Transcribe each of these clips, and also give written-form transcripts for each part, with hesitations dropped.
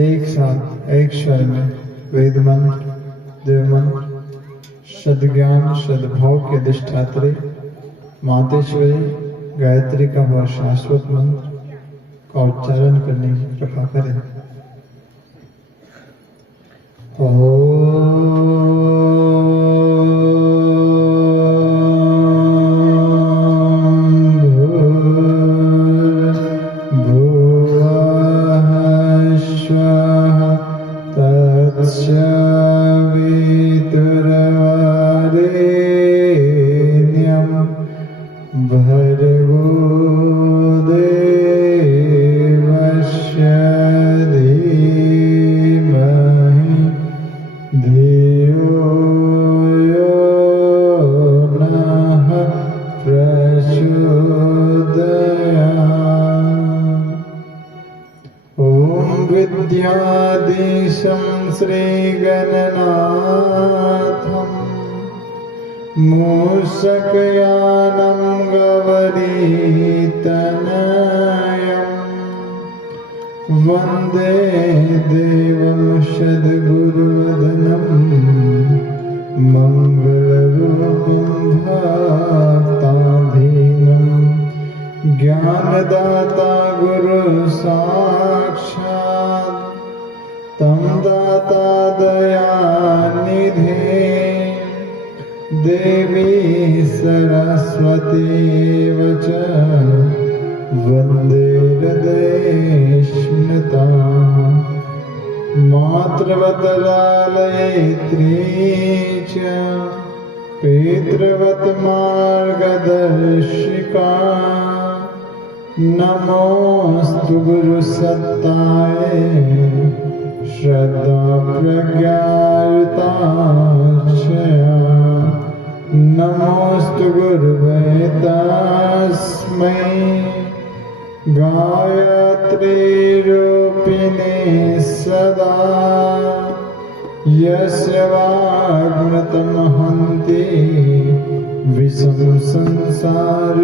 एक साथ एक स्वर में वेद मंत्र, देव मंत्र, सद्ज्ञान सद्भाव के अधिष्ठात्री मातेश्वरी गायत्री का वह शाश्वत मंत्र का उच्चारण करने की कृपा करें। विद्याधीशं श्रीगणनाथं मूषकयानं गौरीतनयं वन्दे देवं सद्गुरुवदनं मङ्गलरूपं भक्ताधीनं ज्ञानदाता गुरु साक्षात् तं दाता दयानिधे देवी सरस्वती वच वन्दे हृदयेष्मता मातृवत् लालयित्री च पितृवत् मार्गदर्शिका नमोऽस्तु गुरुसत्ताय श्रद्धा प्रज्ञायुताक्षया नमोऽस्तु गुरुवे तस्मै गायत्रीरूपिणे सदा यस्य वाग्मृतं हन्ति विषं संसारसङ्गकम्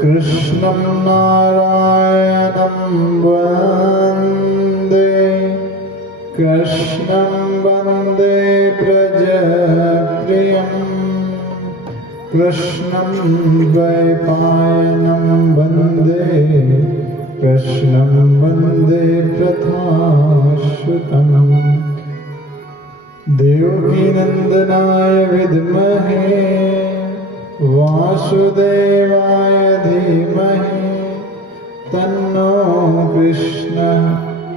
कृष्णं नारायणं वन्दे कृष्णं वन्दे प्रजप्रियं कृष्णं द्वैपायनं वन्दे कृष्णं वन्दे प्रथाश्रुतम् देवकीनन्दनाय विद्महे वासुदेवाय धीमहि तन्नो कृष्णः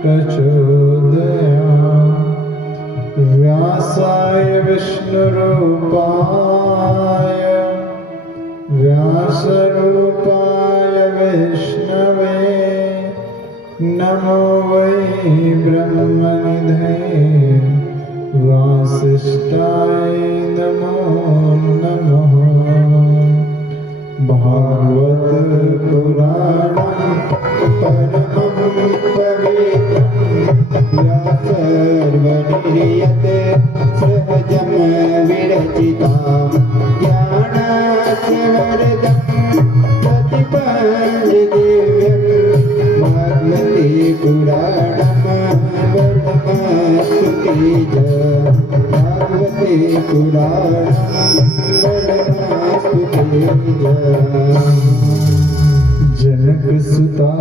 प्रचोदयात् व्यासाय विष्णुरूपाय व्यासरूपाय विष्णवे नमो वै ब्रह्मनिधये वासिष्ठाय नमो नमः। भागवत पुराणं परमं पवित्रं व्यासर्वनिर्यते सहजं विरचितां ज्ञानार्णवरदं प्रतिपञ्चदिव्यं भागवते पुराणं वरदमस्तु तेज भागवते पुराणं वरदमस्तु तेज। जनक सुता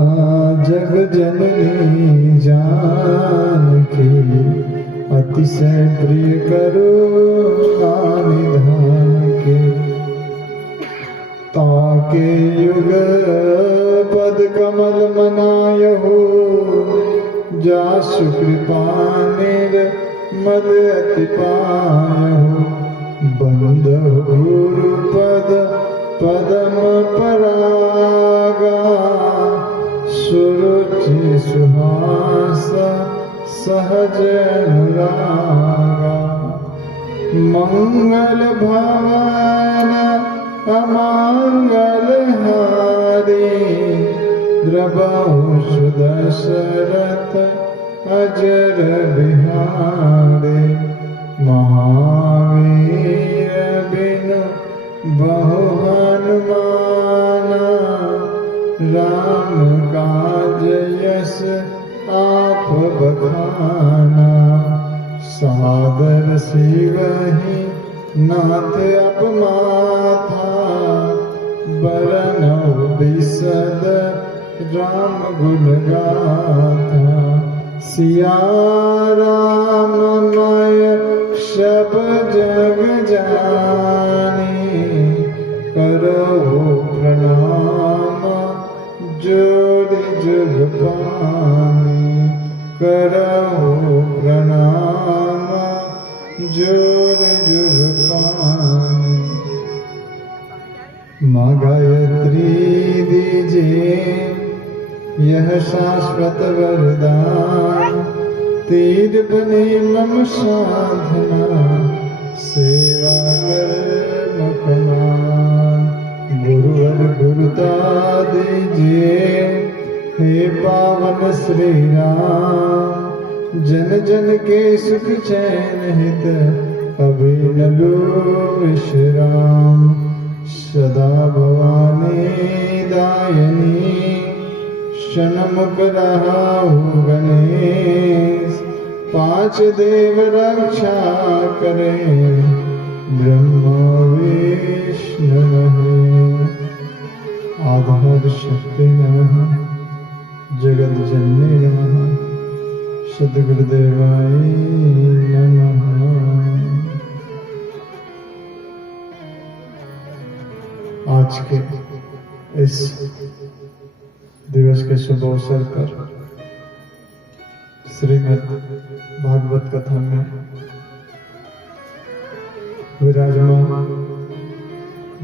जग जननी जानकी अतिशय प्रिय करुणा निधान के ताके युग पद कमल मनायहु जासु कृपा निर्मल अति पायहु बंदहु गुरु पद पदम परागा सुरुचि सुहास सहज अनुरागा मंगल भवन अमंगल हारी द्रवहु सुदशरथ अजर बिहारी महावीर बिनु बहु हनुमाना राम काज सादर शिवहि नाथ अपमाथा, बरनौ बिसद राम गुण गाथा। सिया राम मय सब जग जानी, करहु प्रणाम जोरि जुग पानी, करहु प्रणाम जोरि जुग पानी। माँ गायत्री दीजिए यह शाश्वत वरदान, तीर बने मम साधना, सेवा कर्म कमान। गुरुवर गुरुता दीजिए हे पावन श्री राम, जन जन के सुख चैन हित कभी न लो विश्राम। सदा भवानी दायनी षण्मुख रहाहु गणेश, पांच देव रक्षा करे ब्रह्मा विष्णु महेश। आधार शक्ति नमः, जगत जननी नमः, सद्गुरुदेवाय नमः। आज के इस दिवस के शुभ अवसर पर श्रीमद् भागवत कथा में विराजमान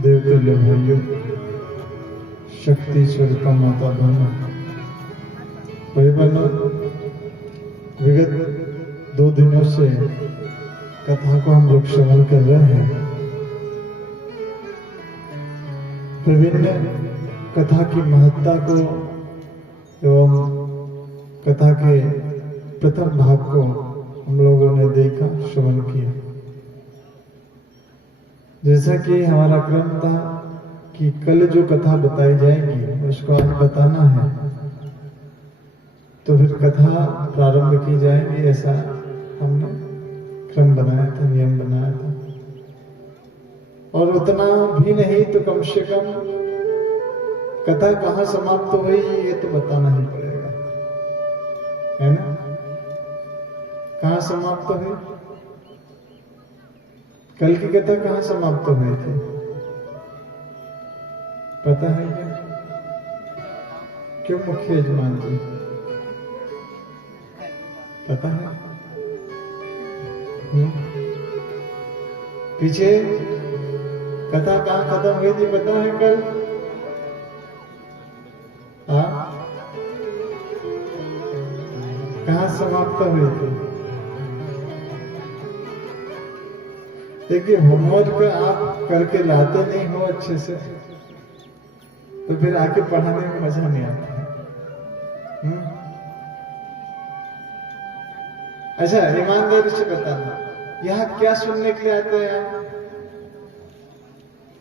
देवतुल्य भाइयों, शक्ति स्वरूपा माता बहनों, भाई बहनों, विगत 2 दिनों से कथा को हम लोग श्रवण कर रहे हैं। विभिन्न कथा की महत्ता को एवं कथा के प्रथम भाग को हम लोगों ने देखा, श्रवण किया। जैसा कि हमारा क्रम था कि कल जो कथा बताई जाएगी उसको आज बताना है, तो फिर कथा प्रारंभ की जाएगी, ऐसा हमने क्रम बनाया था, नियम बनाया था। और उतना भी नहीं तो कम से कम कथा कहाँ समाप्त हुई ये तो बताना ही पड़ेगा, है ना? कहाँ समाप्त हुई? कल की कथा कहाँ समाप्त हुई थी, पता है क्या? क्यों मुख्य यजमान जी, पता है? पीछे कथा कहाँ खत्म हुई थी पता है कल? हाँ, कहाँ समाप्त हुई थी? देखिए, होमवर्क आप करके लाते नहीं हो अच्छे से, तो फिर आके पढ़ाने में मजा नहीं आता है। अच्छा, ईमानदारी से बताना, यहाँ क्या सुनने के लिए आते हैं आप?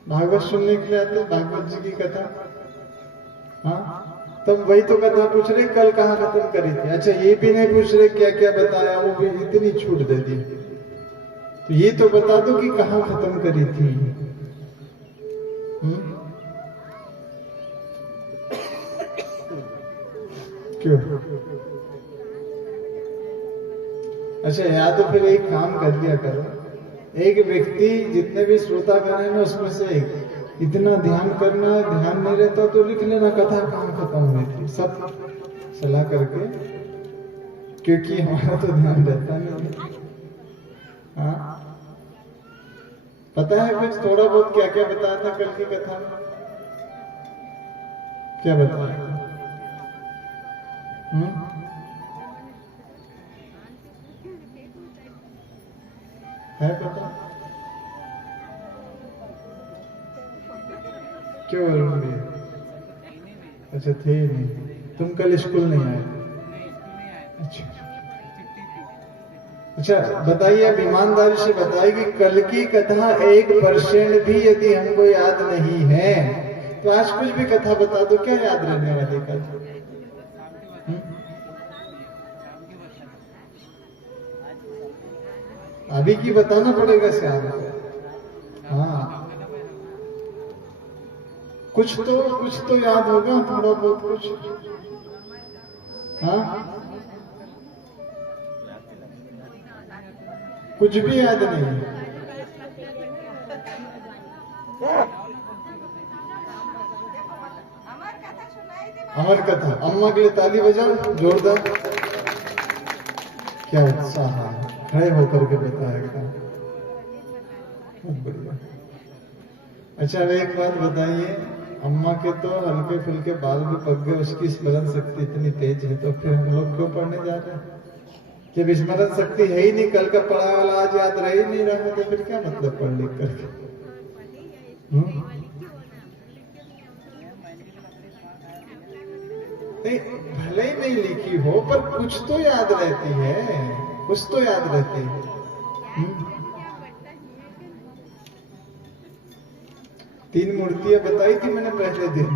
भागवत सुनने के लिए आते हैं, भागवत जी की कथा। हाँ, तुम वही तो कथा पूछ रहे कल कहाँ खत्म करी थी। अच्छा, ये भी नहीं पूछ रहे क्या क्या बताया, वो भी इतनी छूट दे दी, तो ये तो बता दो कि कहाँ खत्म करी थी। क्यों? अच्छा, या तो फिर एक काम कर लिया करो, एक व्यक्ति जितने भी श्रोतागण है ना उसमें से एक इतना ध्यान करना, ध्यान नहीं रहता तो लिख लेना कथा कहाँ खत्म हुई थी, सब सलाह करके, क्योंकि हमारा तो ध्यान रहता नहीं। हाँ, पता है फिर थोड़ा बहुत क्या क्या बताया था कल की कथा में? क्या बताया? है पता? क्यों बोलोगे? अच्छा, थे नहीं, तुम कल स्कूल नहीं आए? अच्छा, बताइए, अब ईमानदारी से बताइए कि कल की कथा 1% भी यदि हमको याद नहीं है तो आज कुछ भी कथा बता दो, क्या याद रहने वाली कल? अभी की बताना पड़ेगा श्याम को। हाँ, कुछ तो याद होगा, थोड़ा बहुत कुछ। हाँ, कुछ भी याद नहीं। अमर कथा, अम्मा के लिए ताली बजाओ जोरदार। क्या उत्साह है, खड़े होकर के बताएगा, बहुत बढ़िया। अच्छा, एक बात बताइए, अम्मा के तो हल्के फुल्के बाल भी पक गए, उसकी स्मरण शक्ति इतनी तेज है, तो फिर हम लोग क्यों पढ़ने जा रहे हैं? जब स्मरण शक्ति है ही नहीं, कल का पढ़ा वाला आज याद रह ही नहीं रहा, तो फिर क्या मतलब पढ़ लिख करके? नहीं, भले ही नहीं लिखी हो, पर कुछ तो याद रहती है, कुछ तो याद रहती है। 3 मूर्तियां बताई थी मैंने पहले दिन,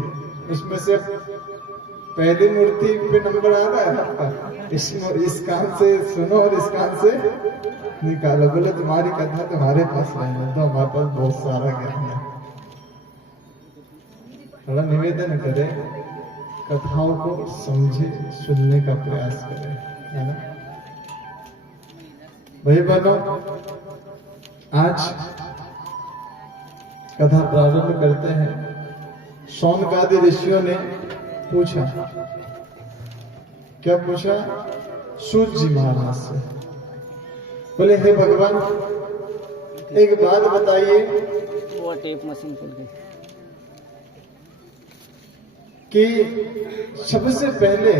उसमें से पहली मूर्ति पे नंबर आ रहा है आपका, इस कान से सुनो और इस कान से निकालो। बोले तुम्हारी कथा तुम्हारे पास रहने दो, हमारे पास बहुत सारा ज्ञान है। थोड़ा निवेदन करें, कथाओं को समझे, सुनने का प्रयास करें, है ना भाई बहनों। आज कथा प्रारंभ करते हैं। शौनकादि ऋषियों ने पूछा, क्या पूछा? सूत जी महाराज से बोले, हे भगवान एक बात बताइए, वो टेप मशीन खुल गई कि सबसे पहले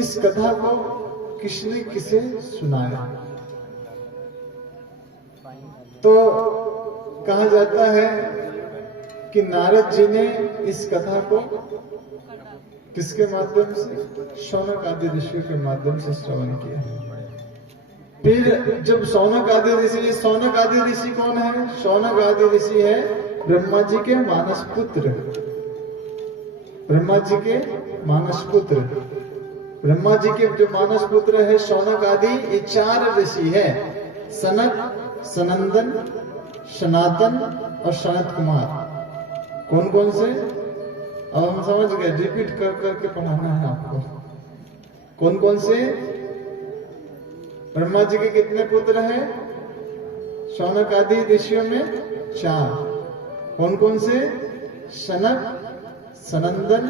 इस कथा को किसने किसे सुनाया? तो कहा जाता है कि नारद जी ने इस कथा को किसके माध्यम से? शौनक आदि ऋषियों के माध्यम से श्रवण किया। फिर जब शौनक आदि ऋषि, शौनक आदि ऋषि कौन है? शौनक आदि ऋषि है ब्रह्मा जी के मानस पुत्र, ब्रह्मा जी के मानस पुत्र। ब्रह्मा जी के जो मानस पुत्र है शौनक आदि, ये 4 ऋषि है, सनक, सनंदन, सनातन और सनत कुमार। कौन कौन से? अब हम समझ गए, रिपीट कर करके पढ़ाना है आपको। कौन कौन से? ब्रह्मा जी के कितने पुत्र हैं? शौनक आदि ऋषियों में 4। कौन कौन से? सनक, सनंदन,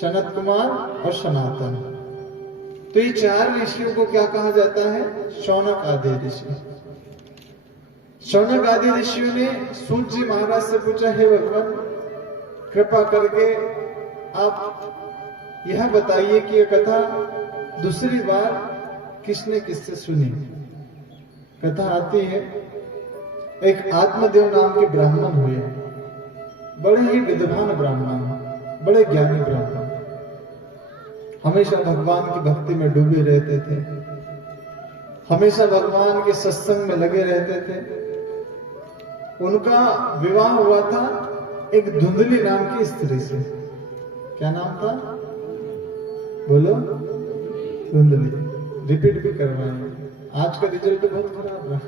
सनत कुमार और सनातन। तो ये 4 ऋषियों को क्या कहा जाता है? शौनक आदि ऋषि। शौनक आदि ऋषियों ने सूत जी महाराज से पूछा, हे भगवान कृपा करके आप यह बताइए कि यह कथा दूसरी बार किसने किससे सुनी? कथा आती है, एक आत्मदेव नाम के ब्राह्मण हुए, बड़े ही विद्वान ब्राह्मण, बड़े ज्ञानी ब्राह्मण, हमेशा भगवान की भक्ति में डूबे रहते थे, हमेशा भगवान के सत्संग में लगे रहते थे। उनका विवाह हुआ था एक धुंधली नाम की स्त्री से। क्या नाम था? बोलो, धुंधली। रिपीट भी करवाएंगे, आज का रिजल्ट बहुत खराब रहा।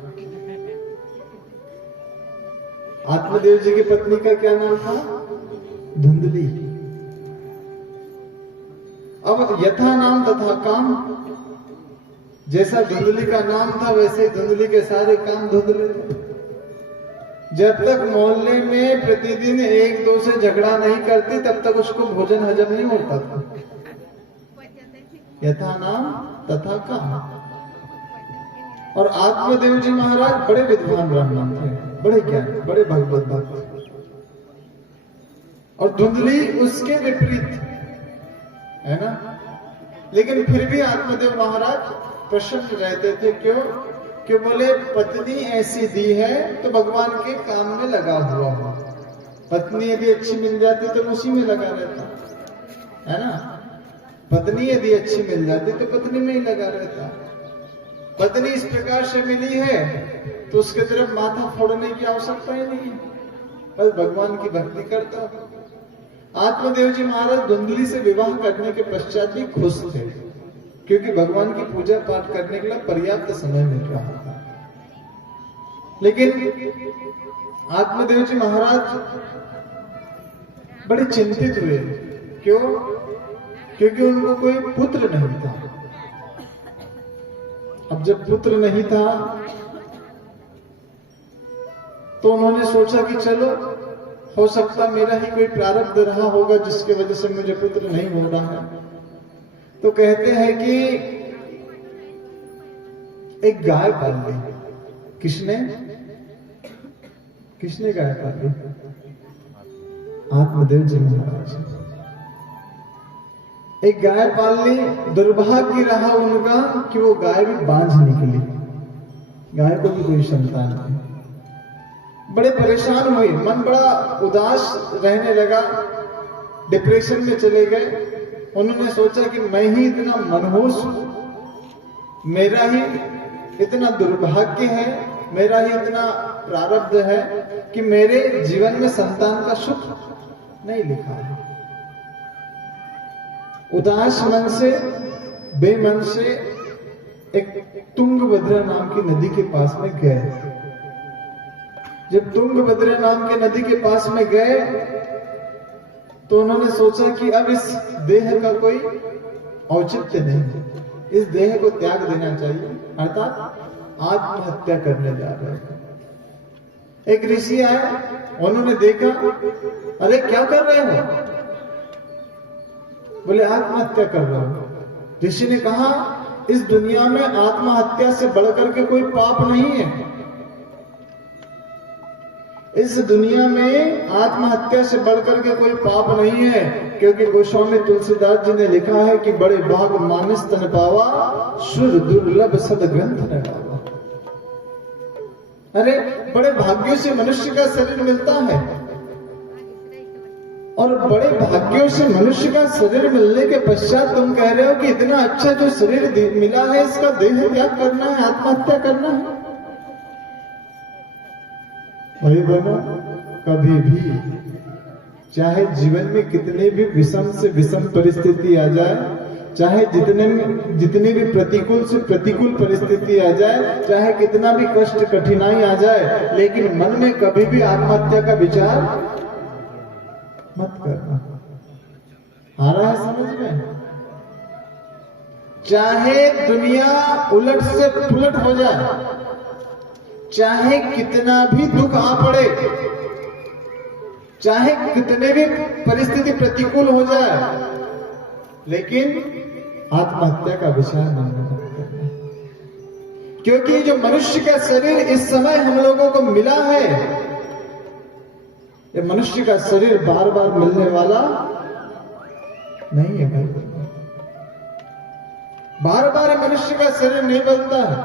आत्मदेव जी की पत्नी का क्या नाम था? धुंधली। अब यथा नाम तथा काम, जैसा धुंधली का नाम था वैसे ही धुंधली के सारे काम धुंधले थे। जब तक मोहल्ले में प्रतिदिन 1-2 से झगड़ा नहीं करती तब तक उसको भोजन हजम नहीं होता था। यथा नाम तथा काम। और आत्मदेव जी महाराज बड़े विद्वान ब्राह्मण थे, बड़े ज्ञानी, बड़े भगवत भक्त, और धुंधली उसके विपरीत, है ना। लेकिन फिर भी आत्मदेव महाराज प्रसन्न रहते थे। क्यों? कि बोले पत्नी ऐसी दी है तो भगवान के काम में लगा हुआ हो। पत्नी यदि अच्छी मिल जाती तो उसी में लगा रहता, है ना। पत्नी यदि अच्छी मिल जाती तो पत्नी में ही लगा रहता। पत्नी इस प्रकार से मिली है तो उसके तरफ माथा फोड़ने की आवश्यकता ही नहीं है, बस भगवान की भक्ति करता। आत्मदेव जी महाराज धुंधली से विवाह करने के पश्चात भी खुश थे, क्योंकि भगवान की पूजा पाठ करने के लिए पर्याप्त समय मिल रहा था। लेकिन आत्मदेव जी महाराज बड़े चिंतित हुए। क्यों? क्योंकि उनको कोई पुत्र नहीं था। अब जब पुत्र नहीं था तो उन्होंने सोचा कि चलो, हो सकता मेरा ही कोई प्रारब्ध रहा होगा जिसके वजह से मुझे पुत्र नहीं हो रहा है। तो कहते हैं कि एक गाय पाल ली। किसने गाय पाल ली? आत्मदेव जी महाराज। एक गाय पाल ली। दुर्भाग्य रहा उनका कि वो गाय भी बांझ निकली, गाय को भी कोई संतान नहीं। बड़े परेशान हुए, मन बड़ा उदास रहने लगा, डिप्रेशन में चले गए। उन्होंने सोचा कि मैं ही इतना मनहूस हूं, मेरा ही इतना दुर्भाग्य है, मेरा ही इतना प्रारब्ध है कि मेरे जीवन में संतान का सुख नहीं लिखा है। उदास मन से, बेमन से एक तुंगभद्रा नाम की नदी के पास में गए। जब तुंगभद्रा नाम के नदी के पास में गए तो उन्होंने सोचा कि अब इस देह का कोई औचित्य नहीं है, इस देह को त्याग देना चाहिए, अर्थात आत्महत्या करने जा रहे हैं। एक ऋषि आए, उन्होंने देखा, अरे क्या कर रहे हो? बोले आत्महत्या कर रहा हूं। ऋषि ने कहा, इस दुनिया में आत्महत्या से बढ़कर के कोई पाप नहीं है। इस दुनिया में आत्महत्या से बढ़कर के कोई पाप नहीं है, क्योंकि गोस्वामी तुलसीदास जी ने लिखा है कि बड़े भाग मानस तन पावा, सुर दुर्लभ सदग्रंथ न गावा। अरे बड़े भाग्यों से मनुष्य का शरीर मिलता है, और बड़े भाग्यों से मनुष्य का शरीर मिलने के पश्चात तुम कह रहे हो कि इतना अच्छा जो शरीर मिला है इसका देह त्याग करना है, आत्महत्या करना है। भाई बहनों, कभी भी चाहे जीवन में कितने भी विषम से विषम परिस्थिति आ जाए, चाहे जितनी भी प्रतिकूल से प्रतिकूल परिस्थिति आ जाए, चाहे कितना भी कष्ट कठिनाई आ जाए, लेकिन मन में कभी भी आत्महत्या का विचार मत करना। आ रहा है समझ में? चाहे दुनिया उलट से पुलट हो जाए, चाहे कितना भी दुख आ पड़े, चाहे कितने भी परिस्थिति प्रतिकूल हो जाए, लेकिन आत्महत्या का विचार नहीं करना। क्योंकि जो मनुष्य का शरीर इस समय हम लोगों को मिला है, ये मनुष्य का शरीर बार बार मिलने वाला नहीं है भाई। बार बार मनुष्य का शरीर नहीं बनता है।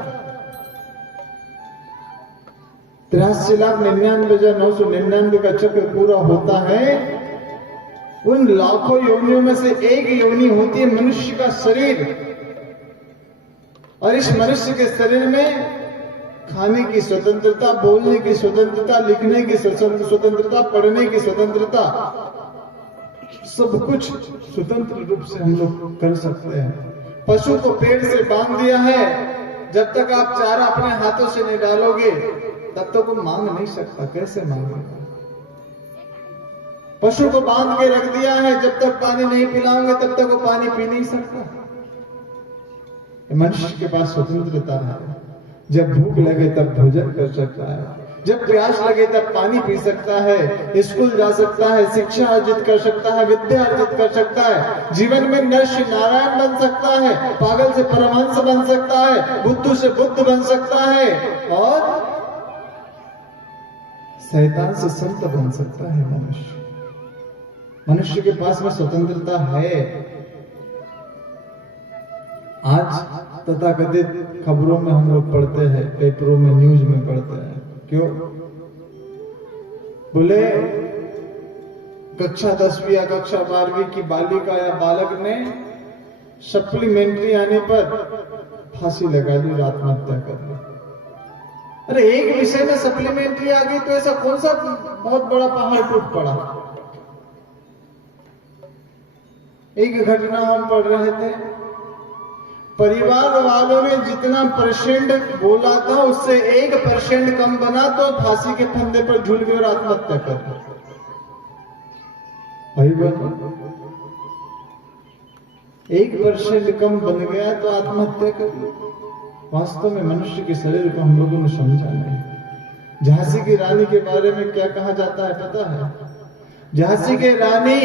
83,99,999 का चक्र पूरा होता है, उन लाखों योनियों में से एक योनि होती है मनुष्य का शरीर। और इस मनुष्य के शरीर में खाने की स्वतंत्रता, बोलने की स्वतंत्रता, लिखने की स्वतंत्रता, पढ़ने की स्वतंत्रता, सब कुछ स्वतंत्र रूप से हम लोग कर सकते हैं। पशु को पेड़ से बांध दिया है, जब तक आप चारा अपने हाथों से नहीं डालोगे तब तक वो मांग नहीं सकता। कैसे मांगेगा? पशु को बांध के रख दिया है, जब तक पानी नहीं पिलाओगे तब तक वो पानी पी नहीं सकता। मनुष्य के पास स्वतंत्रता है, जब भूख लगे तब भोजन कर सकता है, जब प्यास लगे तब पानी पी सकता है, स्कूल जा सकता है, शिक्षा अर्जित कर सकता है, विद्या अर्जित कर सकता है, जीवन में नर से नारायण बन सकता है, पागल से परमहंस बन सकता है, बुद्धू से बुद्ध बन सकता है, और शैतान से संत बन सकता है। मनुष्य के पास में स्वतंत्रता है। आज तथाकथित खबरों में हम लोग पढ़ते हैं, पेपरों में, न्यूज में पढ़ते हैं। क्यों? बोले कक्षा 10वीं या कक्षा 12वीं की बालिका या बालक ने सप्लीमेंट्री आने पर फांसी लगा ली, आत्महत्या कर ली। अरे एक विषय में सप्लीमेंट्री आ गई तो ऐसा कौन सा बहुत बड़ा पहाड़ टूट पड़ा? एक घटना हम पढ़ रहे थे, परिवार वालों ने जितना परसेंट बोला था उससे 1% कम बना तो फांसी के फंदे पर झूल गए और आत्महत्या कर भाई बहन 1% कम बन गया तो आत्महत्या कर। वास्तव में मनुष्य के शरीर को हम लोगों ने समझा नहीं। झांसी की रानी के बारे में क्या कहा जाता है पता है? झांसी के रानी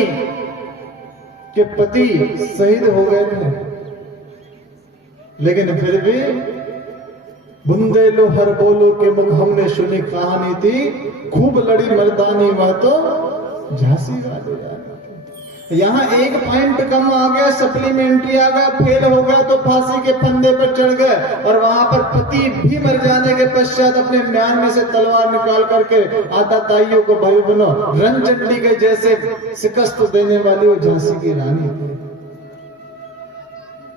के पति शहीद हो गए थे, लेकिन फिर भी बुंदेलो हर बोलो के मुख हमने सुनी कहानी थी, खूब लड़ी मर्दानी वह तो झांसी वाली रानी। यहाँ 1 पॉइंट कम आ गया, सप्लीमेंट्री आ गया, फेल हो गया तो फांसी के फंदे पर चढ़ गए। और वहां पर पति भी मर जाने के पश्चात अपने म्यान में से तलवार निकाल करके आताताइयों को भाई बनो रणचंडी के जैसे शिकस्त देने वाली वो झांसी की रानी थी।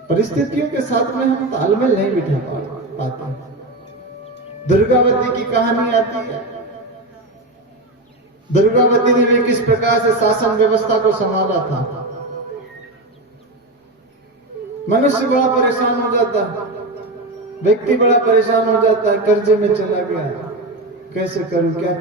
परिस्थितियों के साथ में हम तालमेल नहीं बिठा पाते। दुर्गावती की कहानी आती है। दुर्गावती ने भी किस प्रकार से शासन व्यवस्था को संभाला था। मनुष्य बड़ा परेशान हो जाता है, व्यक्ति बड़ा परेशान हो जाता है, कर्जे में चला गया, कैसे करूं, क्या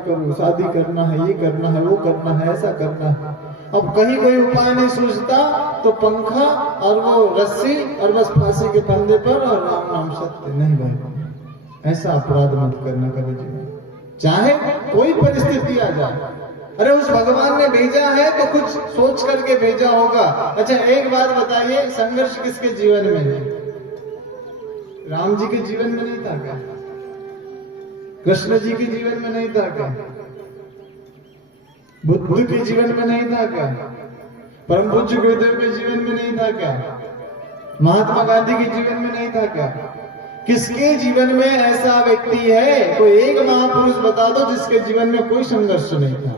करूं, शादी करना है, ये करना है, वो करना है, ऐसा करना है। अब कहीं कोई उपाय नहीं सूझता तो पंखा और वो रस्सी और बस फांसी के फंदे पर और राम नाम सत्य। नहीं भाई, ऐसा अपराध मत करना कभी जीवन, चाहे कोई परिस्थिति आ जाए। अरे उस भगवान ने भेजा है तो कुछ सोच करके भेजा होगा। अच्छा एक बात बताइए, संघर्ष किसके जीवन में है? राम जी के जीवन में नहीं था क्या? कृष्ण जी के जीवन में नहीं था क्या? बुद्ध के जीवन में नहीं था क्या? परम पूज्य गुरुदेव के जीवन में नहीं था क्या? महात्मा गांधी के जीवन में नहीं था क्या? किसके जीवन में ऐसा व्यक्ति है? कोई एक महापुरुष बता दो जिसके जीवन में कोई संघर्ष नहीं था।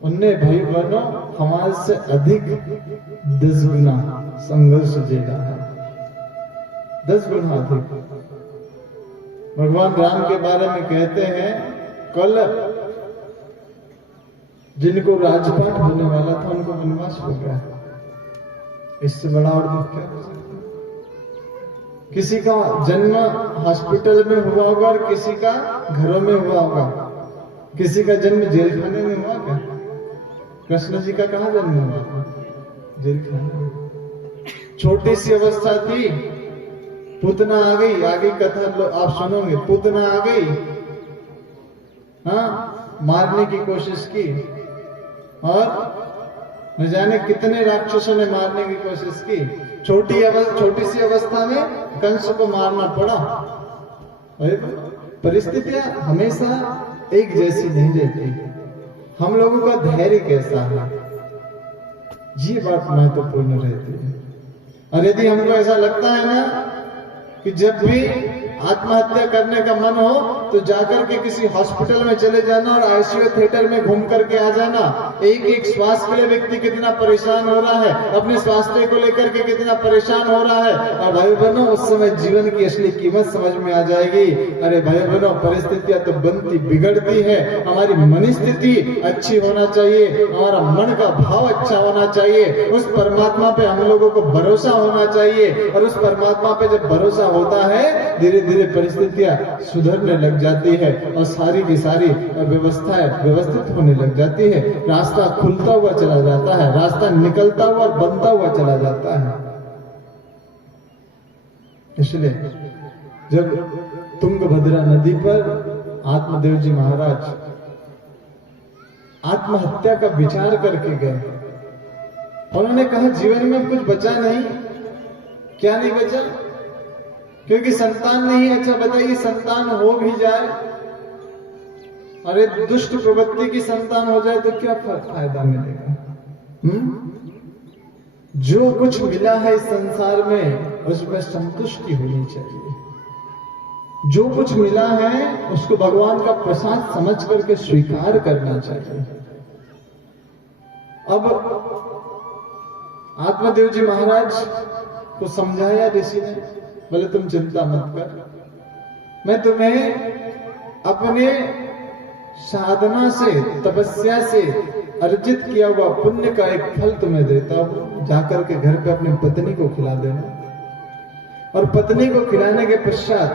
उनने भाई बहनों हमारे से अधिक 10 गुना संघर्ष झेला है, 10 गुना अधिक। भगवान राम के बारे में कहते हैं, कल जिनको राजपाट होने वाला था उनको वनवास हो गया। इससे बड़ा और दुख क्या हो सकता है? किसी का जन्म हॉस्पिटल में हुआ होगा और किसी का घरों में हुआ होगा। किसी का जन्म जेल खाने में हुआ क्या? कृष्ण जी का कहाँ जन्म हुआ? जेल खाने में। छोटी सी अवस्था थी, पूतना आ गई, आगे कथा आप सुनोगे, पूतना आ गई, हाँ, मारने की कोशिश की और न जाने कितने राक्षसों ने मारने की कोशिश की। छोटी सी अवस्था में कंस को मारना पड़ा। परिस्थितियां हमेशा एक जैसी नहीं रहती। हम लोगों का धैर्य कैसा है, ये बात महत्वपूर्ण रहती है। और यदि हमको ऐसा लगता है ना कि जब भी आत्महत्या करने का मन हो तो जाकर के किसी हॉस्पिटल में चले जाना और आईसीयू थिएटर में घूम करके आ जाना। एक एक श्वास के लिए व्यक्ति कितना परेशान हो रहा है, अपने स्वास्थ्य को लेकर के कितना परेशान हो रहा है। और भाई बहनों उस समय जीवन की असली कीमत समझ में आ जाएगी। अरे भाई बहनों परिस्थितियां तो बनती बिगड़ती है, हमारी मन स्थिति अच्छी होना चाहिए, हमारा मन का भाव अच्छा होना चाहिए, उस परमात्मा पे हम लोगों को भरोसा होना चाहिए। और उस परमात्मा पे जब भरोसा होता है धीरे धीरे परिस्थितियां सुधरने लग जाती है और सारी की सारी व्यवस्थाएं व्यवस्थित होने लग जाती है। रास्ता खुलता हुआ चला जाता है, रास्ता निकलता हुआ और बनता हुआ चला जाता है। इसलिए जब तुंगभद्रा नदी पर आत्मदेव जी महाराज आत्महत्या का विचार करके गए, उन्होंने कहा जीवन में कुछ बचा नहीं। क्या नहीं बचा? क्योंकि संतान नहीं। अच्छा बताइए, संतान हो भी जाए, अरे दुष्ट प्रवृत्ति की संतान हो जाए तो क्या फायदा मिलेगा? जो कुछ मिला है इस संसार में उसमें संतुष्टि होनी चाहिए। जो कुछ मिला है उसको भगवान का प्रसाद समझ करके स्वीकार करना चाहिए। अब आत्मदेव जी महाराज को समझाया ऋषि ने, बोले तुम चिंता मत कर, मैं तुम्हें अपने साधना से, तपस्या से अर्जित किया हुआ पुण्य का एक फल तुम्हें देता हूं, जाकर के घर पे अपनी पत्नी को खिला देना, और पत्नी को खिलाने के पश्चात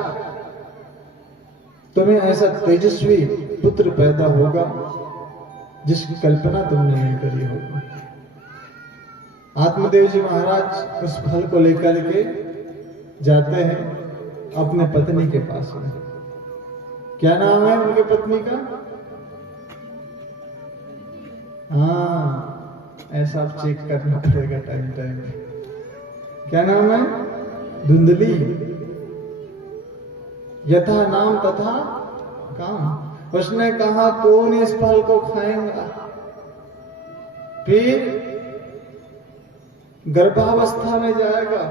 तुम्हें ऐसा तेजस्वी पुत्र पैदा होगा जिसकी कल्पना तुमने नहीं करी होगी। आत्मदेव जी महाराज उस फल को लेकर के जाते हैं अपने पत्नी के पास में। क्या नाम है उनके पत्नी का? हाँ, ऐसा आप चेक करना पड़ेगा टाइम टाइम। क्या नाम है? धुंधली। यथा नाम तथा काम। उसने कहा कौन इस फल को खाएगा? फिर गर्भावस्था में जाएगा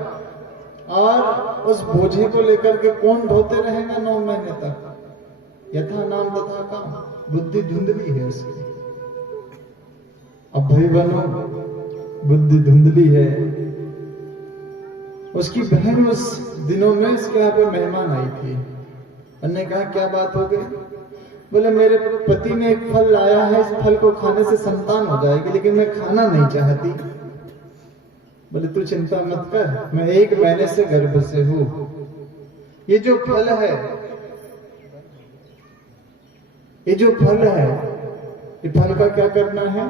और उस बोझे को लेकर के कौन ढोते रहेगा 9 महीने तक? यथा नाम तथा काम। बुद्धि धुंधली है उसकी। अब भाई बनो, बुद्धि धुंधली है। उसकी बहन उस दिनों में इसके यहाँ पे मेहमान आई थी। उन्होंने कहा क्या बात हो गई? बोले मेरे पति ने एक फल लाया है, इस फल को खाने से संतान हो जाएगी, लेकिन मैं खाना नहीं चाहती। बोले तू चिंता मत कर, मैं 1 महीने से गर्भ से हूं। ये जो फल है, ये फल का क्या करना है?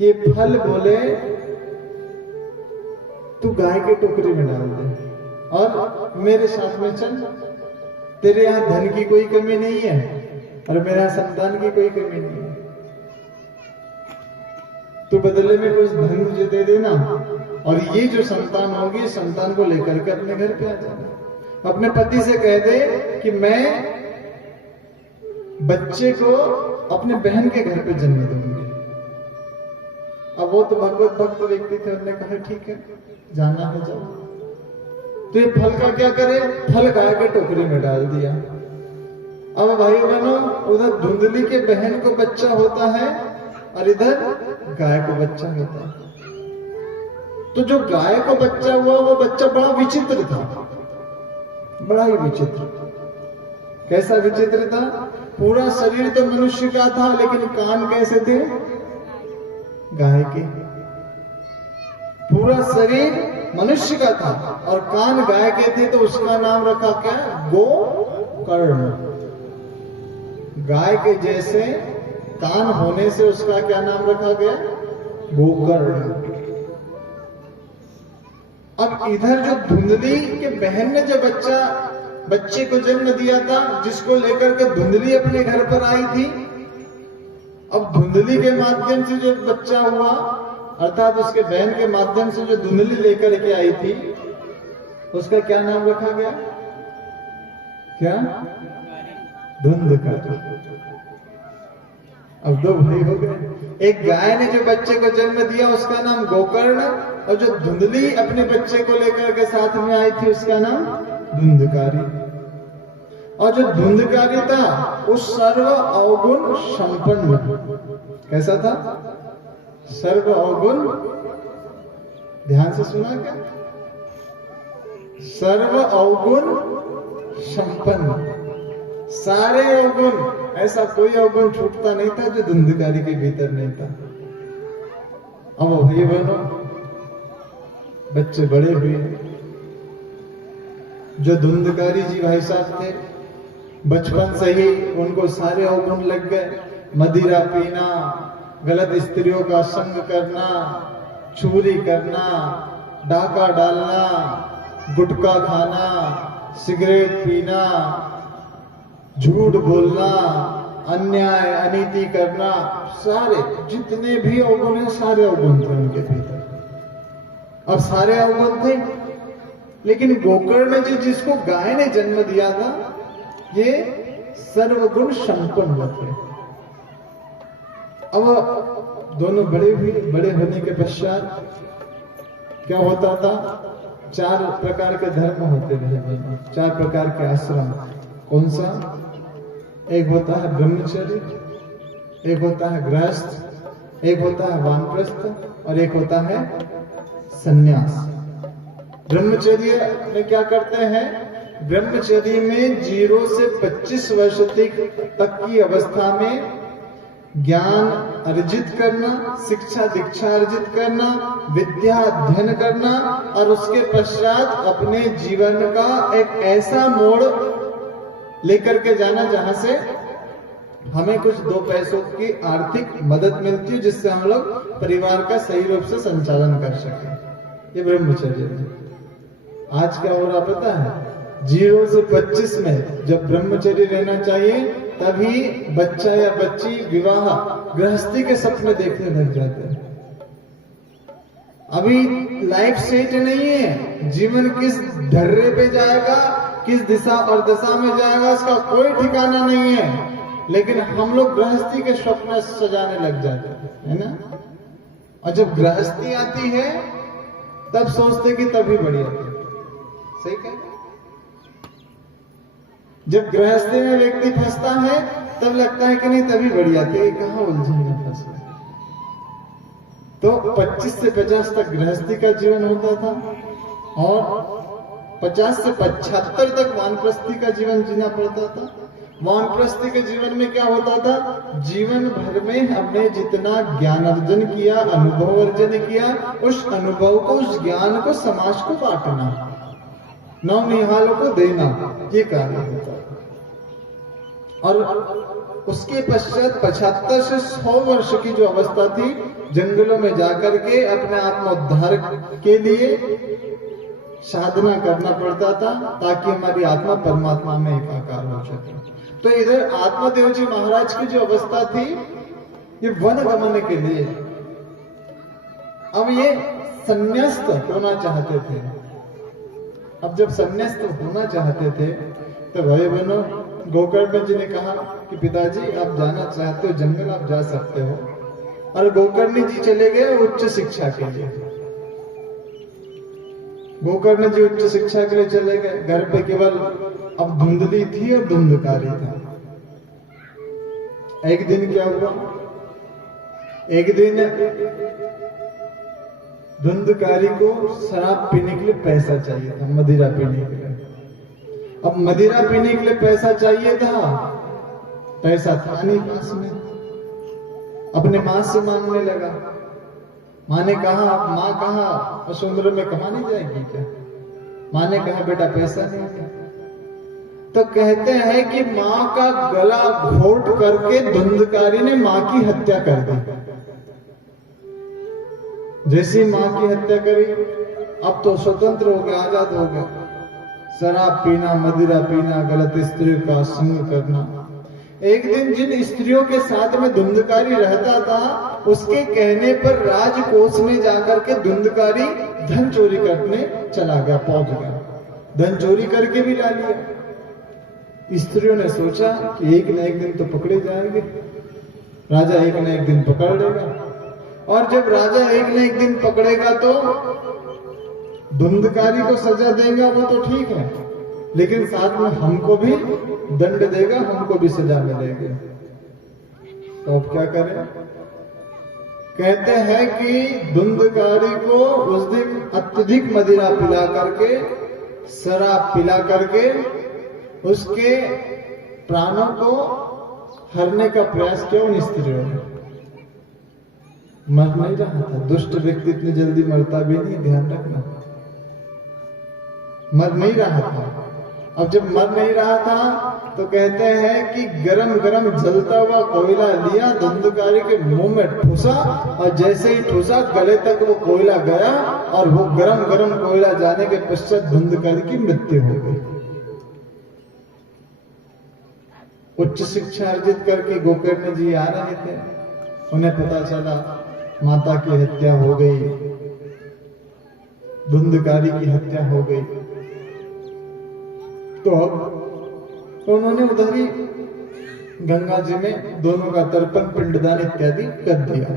ये फल बोले तू गाय के टोकरी में डाल दे और मेरे साथ में चल। तेरे यहां धन की कोई कमी नहीं है और मेरे यहां संतान की कोई कमी नहीं है। तू बदले में कुछ धन मुझे दे देना और ये जो संतान होगी, संतान को लेकर के अपने घर पे आ जाना। अपने पति से कह दे कि मैं बच्चे को अपने बहन के घर पे जन्म दूंगी। अब वो तो भगवत भक्त व्यक्ति थे, उन्होंने कहा ठीक है जाना है जाओ। तो ये फल का क्या करे? फल गाय के टोकरी में डाल दिया। अब भाई बहनों, उधर धुंधली के बहन को बच्चा होता है और इधर गाय को बच्चा होता है। तो जो गाय को बच्चा हुआ वो बच्चा बड़ा विचित्र था, बड़ा ही विचित्र। कैसा विचित्र था? पूरा शरीर तो मनुष्य का था, लेकिन कान कैसे थे? गाय के। पूरा शरीर मनुष्य का था और कान गाय के थे, तो उसका नाम रखा क्या? गोकर्ण। गाय के जैसे कान होने से उसका क्या नाम रखा गया? गोकर्ण। अब इधर जो धुंधली के बहन ने जो बच्चे को जन्म दिया था, जिसको लेकर के धुंधली अपने घर पर आई थी, अब धुंधली के माध्यम से जो बच्चा हुआ, अर्थात उसके बहन के माध्यम से जो धुंधली लेकर के आई थी, उसका क्या नाम रखा गया? क्या? धुंधकारी। अब 2 भाई हो गए। एक गाय ने जो बच्चे को जन्म दिया उसका नाम गोकर्ण, और जो धुंधली अपने बच्चे को लेकर के साथ में आई थी उसका नाम धुंधकारी। और जो धुंधकारी था वो सर्व अवगुण संपन्न। कैसा था? सर्व अवगुण। ध्यान से सुना क्या? सर्व अवगुण संपन्न। सारे अवगुण, ऐसा कोई अवगुण छूटता नहीं था जो धुंधकारी के भीतर नहीं था। अब भाई बहनों, बच्चे बड़े हुए। जो धुंधकारी जी भाई साहब थे, बचपन से ही उनको सारे अवगुण लग गए। मदिरा पीना, गलत स्त्रियों का संग करना, चोरी करना, डाका डालना, गुटखा खाना, सिगरेट पीना, झूठ बोलना, अन्याय अनीति करना, सारे जितने भी अवगुण हैं सारे अवगुण थे उनके भीतर। और सारे अवगुण थे, लेकिन गोकर्ण जी जिसको गाय ने जन्म दिया था, ये सर्वगुण संपन्न थे। अब दोनों बड़े हुए। बड़े होने के पश्चात क्या होता था? 4 प्रकार के धर्म होते रहे, 4 प्रकार के आश्रम। कौन सा? एक होता है ब्रह्मचर्य, एक होता है गृहस्थ, एक होता है वानप्रस्थ और एक होता है सन्यास। ब्रह्मचर्य में क्या करते हैं? ब्रह्मचर्य में 0 से 25 वर्ष तक की अवस्था में ज्ञान अर्जित करना, शिक्षा दीक्षा अर्जित करना, विद्या अध्ययन करना और उसके पश्चात अपने जीवन का एक ऐसा मोड़ लेकर के जाना जहां से हमें कुछ 2 पैसों की आर्थिक मदद मिलती है, जिससे हम लोग परिवार का सही रूप से संचालन कर सकें। ये ब्रह्मचर्य है। आज क्या हो रहा पता है? 0 से 25 में जब ब्रह्मचर्य रहना चाहिए, तभी बच्चा या बच्ची विवाह गृहस्थी के सपने देखने लग जाते हैं। अभी लाइफ सेट नहीं है, जीवन किस ढर्रे पे जाएगा, किस दिशा और दशा में जाएगा, इसका कोई ठिकाना नहीं है। लेकिन हम लोग गृहस्थी के स्वप्न सजाने लग जाते हैं, है ना? और जब गृहस्थी आती है तब सोचते कि तभी बढ़िया थी। सही कह? जब गृहस्थी में व्यक्ति फंसता है तब लगता है कि नहीं तभी बढ़िया थे, कहां उलझन में फंस गए। तो 25 से 50 तक गृहस्थी का जीवन होता था और 50 से 75 तक वानप्रस्थी का जीवन जीना पड़ता था। वानप्रस्थी के जीवन में क्या होता था? जीवन भर में हमने जितना ज्ञान अर्जन किया, अनुभव अर्जन किया, उस अनुभव को, उस ज्ञान को समाज को बांटना, नवनिहालों को देना, ये कार्य होता है। और उसके पश्चात 75 से 100 वर्ष की जो अवस्था थी, जंगलों में जाकर के अपने आत्मोद्धार के लिए साधना करना पड़ता था, ताकि हमारी आत्मा परमात्मा में एकाकार हो सके। तो इधर आत्मदेव जी महाराज की जो अवस्था थी, ये वन गमन के लिए। अब ये संन्यास्त होना चाहते थे। अब जब संन्यास्त होना चाहते थे तो भाई बहनों, गोकर्ण जी ने कहा कि पिताजी आप जाना चाहते हो जंगल, आप जा सकते हो। और गोकर्ण जी चले गए उच्च शिक्षा के लिए। गोकर्ण जी उच्च शिक्षा के लिए चले गए। घर पे केवल अब धुंधली थी और धुंधकारी था। एक दिन क्या हुआ? एक दिन धुंधकारी को शराब पीने के लिए पैसा चाहिए था, मदिरा पीने के लिए। अब मदिरा पीने के लिए पैसा चाहिए था, पैसा था नहीं पास में। अपने मां से मांगने लगा। मां ने कहा, मां कहा समुद्र में कमाने जाएगी क्या? मां ने कहा बेटा पैसा नहीं है। तो कहते हैं कि मां का गला घोट करके धुंधकारी ने मां की हत्या कर दी। जैसी मां की हत्या करी, अब तो स्वतंत्र हो गया, आजाद हो गया। शराब पीना, मदिरा पीना, गलत स्त्रियों का संग करना। एक दिन जिन स्त्रियों के साथ में धुंधकारी रहता था, उसके कहने पर राजकोष में जाकर के धुंधकारी धन चोरी करने चला गया, पहुंच गया। धन चोरी करके भी ला लिया। स्त्रियों ने सोचा कि एक न एक दिन तो पकड़े जाएंगे, राजा एक न एक दिन पकड़ लेगा। और जब राजा एक न एक दिन पकड़ेगा तो धुंधकारी को सजा देगा, वो तो ठीक है, लेकिन साथ में हमको भी दंड देगा, हमको भी सजा मिलेगी। तो अब क्या करें? कहते हैं कि धुंधकारी को उस दिन अत्यधिक मदिरा पिला करके, शराब पिला करके उसके प्राणों को हरने का प्रयास किया उन स्त्रियों ने। मर नहीं रहा था। दुष्ट व्यक्ति इतनी जल्दी मरता भी नहीं, ध्यान रखना। मर नहीं रहा था। अब जब मर नहीं रहा था तो कहते हैं कि गरम गरम जलता हुआ कोयला लिया, धुंधकारी के मुंह में ठूसा, और जैसे ही ठूसा गले तक वो कोयला गया, और वो गरम गरम कोयला जाने के पश्चात धुंधकारी की मृत्यु हो गई। उच्च शिक्षा अर्जित करके गोकर्ण जी आ रहे थे। उन्हें पता चला माता की हत्या हो गई, धुंधकारी की हत्या हो गई। तो उन्होंने उधर ही गंगा जी में दोनों का तर्पण, पिंडदान इत्यादि कर दिया।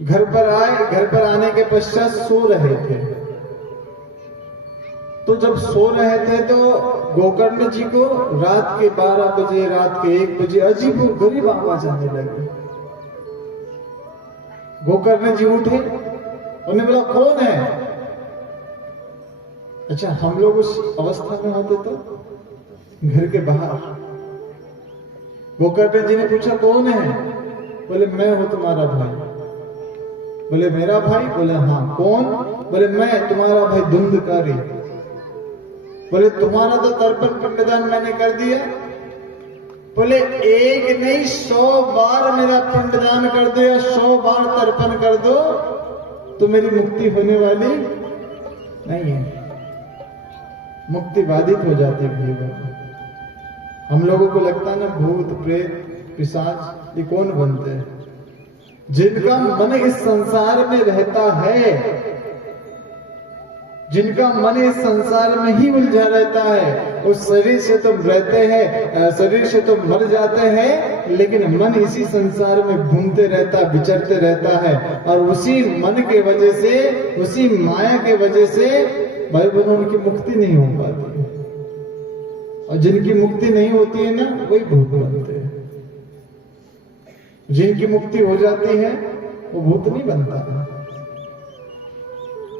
घर पर आए। घर पर आने के पश्चात सो रहे थे। तो जब सो रहे थे तो गोकर्ण जी को रात के 12 बजे, रात के 1 बजे अजीब गरीब आवाज आने लगी। गोकर्ण जी उठे। उन्हें बोला कौन है? अच्छा, हम लोग उस अवस्था में होते तो घर के बाहर। गोकर्ण जी ने पूछा कौन है? बोले मैं हूं तुम्हारा भाई। बोले मेरा भाई? बोले हाँ। कौन? बोले मैं तुम्हारा भाई धुंधकारी। बोले तुम्हारा तो तर्पण पिंडदान मैंने कर दिया। बोले एक नहीं 100 बार मेरा पिंडदान कर दो या 100 बार तर्पण कर दो तो मेरी मुक्ति होने वाली नहीं है। मुक्ति बाधित हो जाती है भाई। हम लोगों को लगता है ना भूत प्रेत पिशाच ये कौन बनते हैं? जिनका मन इस संसार में रहता है, जिनका मन इस संसार में ही उलझा रहता है, उस शरीर से तो रहते हैं, शरीर से तो मर जाते हैं, लेकिन मन इसी संसार में घूमते रहता, विचरते रहता है। और उसी मन के वजह से, उसी माया के वजह से भाई बहनों उनकी मुक्ति नहीं हो पाती। और जिनकी मुक्ति नहीं होती है ना वही भूत बनते हैं। जिनकी मुक्ति हो जाती है वो भूत नहीं बनता है।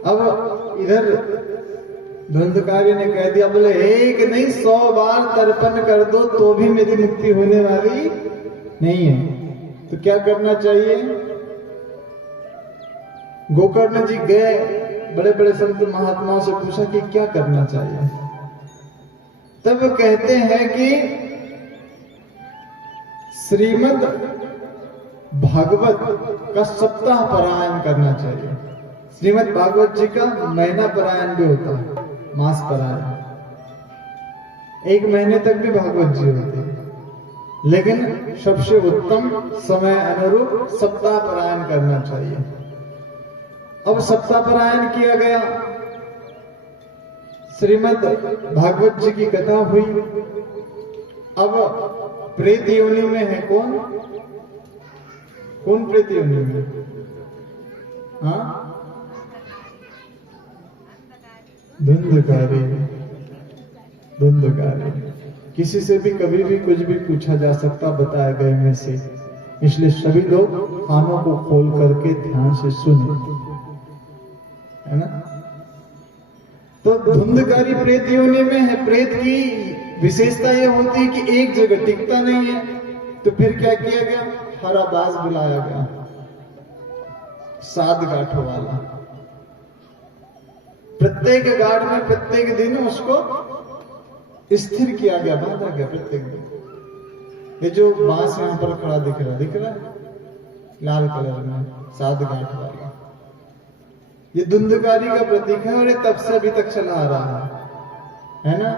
अब इधर धुंधकारी ने कह दिया, बोले एक नहीं 100 बार तर्पण कर दो तो भी मेरी मुक्ति होने वाली नहीं है। तो क्या करना चाहिए? गोकर्ण जी गए, बड़े बड़े संत महात्माओं से पूछा कि क्या करना चाहिए। तब कहते हैं कि श्रीमद् भागवत का सप्ताह पारायण करना चाहिए। श्रीमद् भागवत जी का महीना पारायण भी होता है, मास पारायण। 1 महीने तक भी भागवत जी होती है, लेकिन सबसे उत्तम समय अनुरूप सप्ताह पारायण करना चाहिए। अब सप्ताह पारायण किया गया, श्रीमद् भागवत जी की कथा हुई। अब प्रेत योनि में है कौन? कौन प्रेत योनि में? हाँ, धुंधकारी। धुंधकारी किसी से भी कभी भी कुछ भी पूछा जा सकता बताए गए में से, इसलिए सभी लोग कानों को खोल करके ध्यान से सुने, है ना। तो धुंधकारी प्रेत योनि में है। प्रेत की विशेषता यह होती है कि एक जगह टिकता नहीं है। तो फिर क्या किया गया? हरा बाज बुलाया गया, 7 गांठों वाला। प्रत्येक गांठ में प्रत्येक दिन उसको स्थिर किया गया, बांधा गया प्रत्येक दिन। ये जो बांस यहां पर खड़ा दिख रहा है लाल कलर में, 7 गांठ वाला, ये धुंधकारी का प्रतीक है। और ये तब से अभी तक चला आ रहा है ना।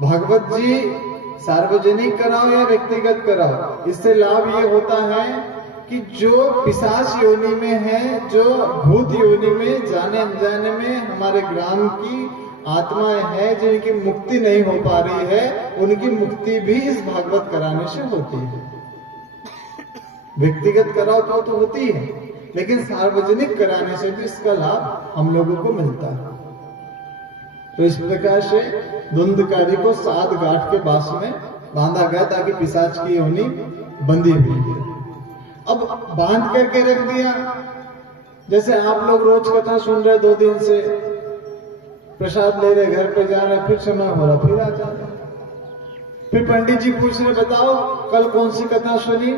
भागवत जी सार्वजनिक कराओ या व्यक्तिगत कराओ, इससे लाभ ये होता है कि जो पिशाच योनि में है, जो भूत योनि में जाने अनजाने में हमारे ग्राम की आत्माएं हैं जिनकी मुक्ति नहीं हो पा रही है, उनकी मुक्ति भी इस भागवत कराने से होती है। व्यक्तिगत कराओ तो होती है, लेकिन सार्वजनिक कराने से भी इसका लाभ हम लोगों को मिलता है। तो इस प्रकार से धुंधकारी को 7 गांठ के बांस में बांधा गया ताकि पिशाच की योनि बंदी हुई है। अब बांध करके रख दिया। जैसे आप लोग रोज कथा सुन रहे 2 दिन से, प्रसाद ले रहे, घर पे जा रहे, फिर समय हो रहा, फिर आ जा रहे, फिर पंडित जी पूछ रहे बताओ कल कौन सी कथा सुनी।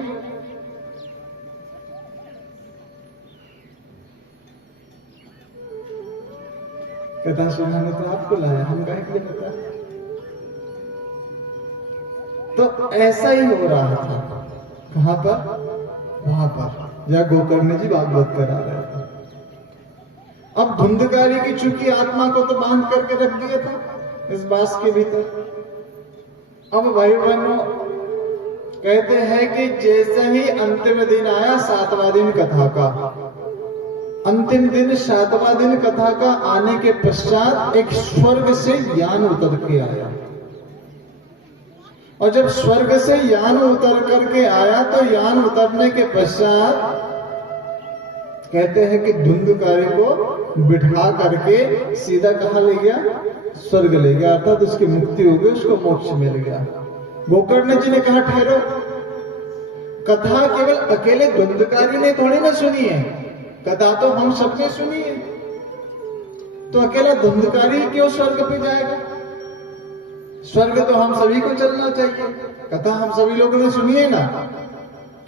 कथा सुनाने तो आपको लाया, हम कहें के लिए बता। तो ऐसा ही हो रहा था। कहां पर? वहां पर जहां गोकर्ण जी भागवत करा रहे थे। अब धुंधकारी की चूंकि आत्मा को तो बांध करके रख दिया था इस बांस के भीतर। अब भाई बहनों कहते हैं कि जैसे ही अंतिम दिन आया, 7वां दिन कथा का, अंतिम दिन 7वां दिन कथा का आने के पश्चात एक स्वर्ग से यान उतर के आया। और जब स्वर्ग से यान उतर करके आया तो यान उतरने के पश्चात कहते हैं कि धुंधकारी को बिठा करके सीधा कहां ले गया? स्वर्ग ले गया, अर्थात उसकी मुक्ति हो गई, उसको मोक्ष मिल गया। गोकर्ण जी ने कहा ठहरो, कथा केवल अकेले धुंधकारी ने थोड़ी ना सुनी है, कथा तो हम सबने सुनी है। तो अकेला धुंधकारी क्यों स्वर्ग पे जाएगा? स्वर्ग तो हम सभी को चलना चाहिए। कथा हम सभी लोगों ने सुनी है ना।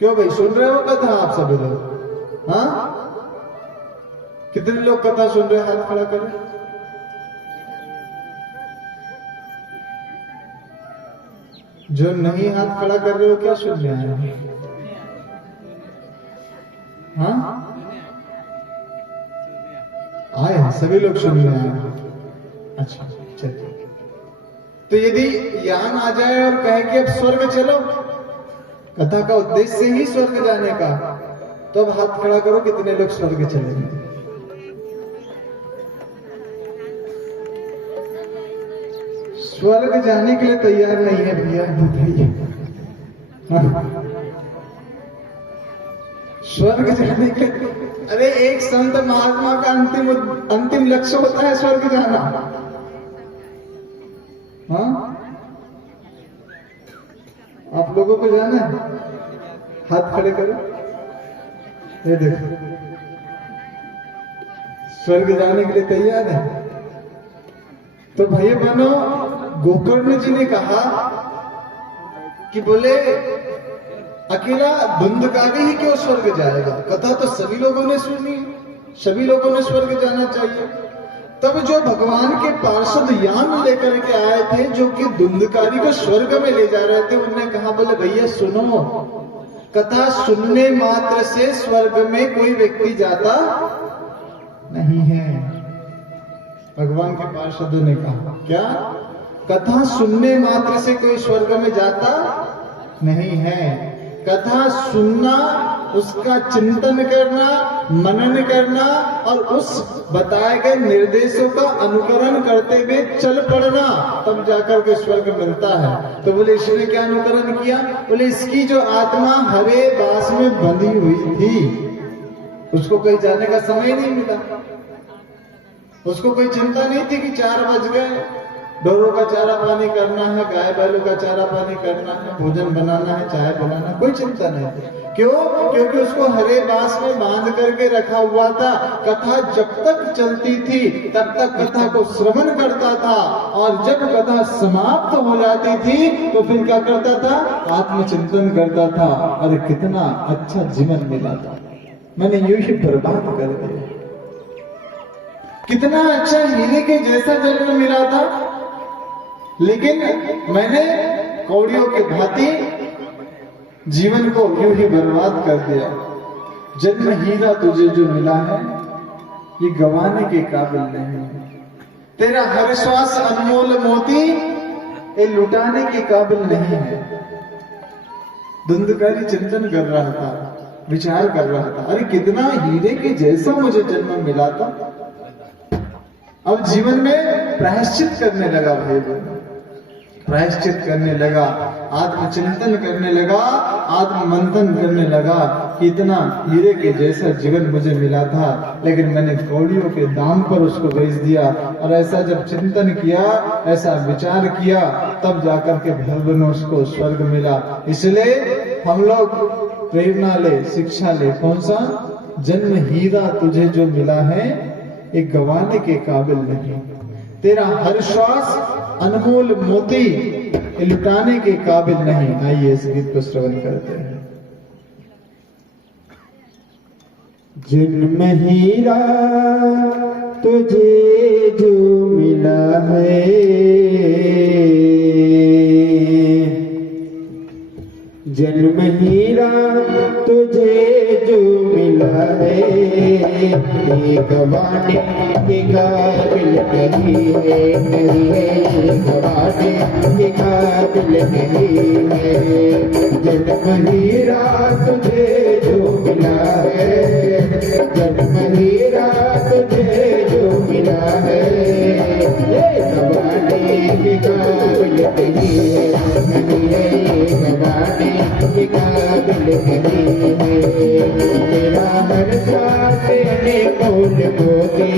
क्यों भाई, सुन रहे हो कथा आप सभी लोग? हाँ, कितने लोग कथा सुन रहे हैं? हाथ खड़ा करें। जो नहीं हाथ खड़ा कर रहे हो, क्या सुनने आए हो? हाँ, आए हैं सभी लोग सुनने आए हैं। अच्छा चलिए, तो यदि ज्ञान आ जाए और कहे कि अब स्वर्ग चलो, कथा का उद्देश्य ही स्वर्ग जाने का, तो अब हाथ खड़ा करो, कितने लोग स्वर्ग चलेंगे? स्वर्ग जाने के लिए तैयार नहीं है भैया, बताइए। हाँ? स्वर्ग जाने के, अरे एक संत महात्मा का अंतिम लक्ष्य होता है स्वर्ग जाना। हाँ, आप लोगों को जाना है? हाथ खड़े करो। ये देखो, स्वर्ग जाने के लिए तैयार है। तो भाई बहनों, गोकर्ण जी ने कहा कि बोले अकेला धुंधकारी ही क्यों स्वर्ग जाएगा? कथा तो सभी लोगों ने सुनी, सभी लोगों ने स्वर्ग जाना चाहिए। तब जो भगवान के पार्षद यान लेकर के आए थे, जो कि धुंधकारी को स्वर्ग में ले जा रहे थे, उन्होंने कहा बोले भैया सुनो, कथा सुनने मात्र से स्वर्ग में कोई व्यक्ति जाता नहीं है। भगवान के पार्षदों ने कहा क्या? कथा सुनने मात्र से कोई स्वर्ग में जाता नहीं है। कथा सुनना, उसका चिंतन करना, मनन करना और उस बताए गए निर्देशों का अनुकरण करते हुए चल पड़ना, तब जाकर के स्वर्ग मिलता है। तो बोले इसने क्या अनुकरण किया? बोले इसकी जो आत्मा हरे बास में बंधी हुई थी, उसको कहीं जाने का समय नहीं मिला। उसको कोई चिंता नहीं थी कि 4 बज गए, डोरों का चारा पानी करना है, गाय बैलों का चारा पानी करना है, भोजन बनाना है, चाय बनाना, कोई चिंता नहीं थी। क्यों? क्योंकि उसको हरे बास में बांध करके रखा हुआ था। कथा जब तक चलती थी तब तक कथा को श्रवण करता था, और जब कथा समाप्त हो जाती थी तो फिर क्या करता था? आत्मचिंतन करता था। अरे कितना अच्छा जीवन मिला था, मैंने यूं ही बर्बाद कर दिया। कितना अच्छा हीरे के जैसा जन्म मिला था, लेकिन मैंने कौड़ियों के भांति जीवन को यूं ही बर्बाद कर दिया। जन्म हीरा तुझे जो मिला है, ये गंवाने के काबिल नहीं है। तेरा हर श्वास अनमोल मोती, ये लुटाने के काबिल नहीं है। धुंधकारी चिंतन कर रहा था, विचार कर रहा था, अरे कितना हीरे के जैसा मुझे जन्म मिला था। अब जीवन में प्रायश्चित करने लगा भाई, प्रायश्चित करने लगा, आत्मचिंतन करने लगा, आत्ममंथन करने लगा कि इतना हीरे के जैसा जीवन मुझे मिला था, लेकिन मैंने कौड़ियों के दाम पर उसको बेच दिया। और ऐसा जब चिंतन किया, ऐसा विचार किया, तब जाकर के भगवान उसको स्वर्ग मिला। इसलिए हम लोग प्रेरणा ले, शिक्षा ले, कौन सा? जन्म हीरा तुझे जो मिला है, एक गंवाने के काबिल नहीं। तेरा हर श्वास अनमोल मोती, लुटाने के काबिल नहीं। आइए इस गीत को श्रवण करते हैं। जन्म हीरा तुझे जो मिला है, जन्म हीरा तुझे जो मिला है, ये गंवाने के काबिल नहीं है, ये गंवाने के काबिल नहीं है। जन्म हीरा तुझे जो मिला है, जन्म हीरा तुझे जो मिला है, ये गंवाने के काबिल नहीं है, ये गंवाने के काबिल नहीं है। तेरा हर सांस अनमोल मोती,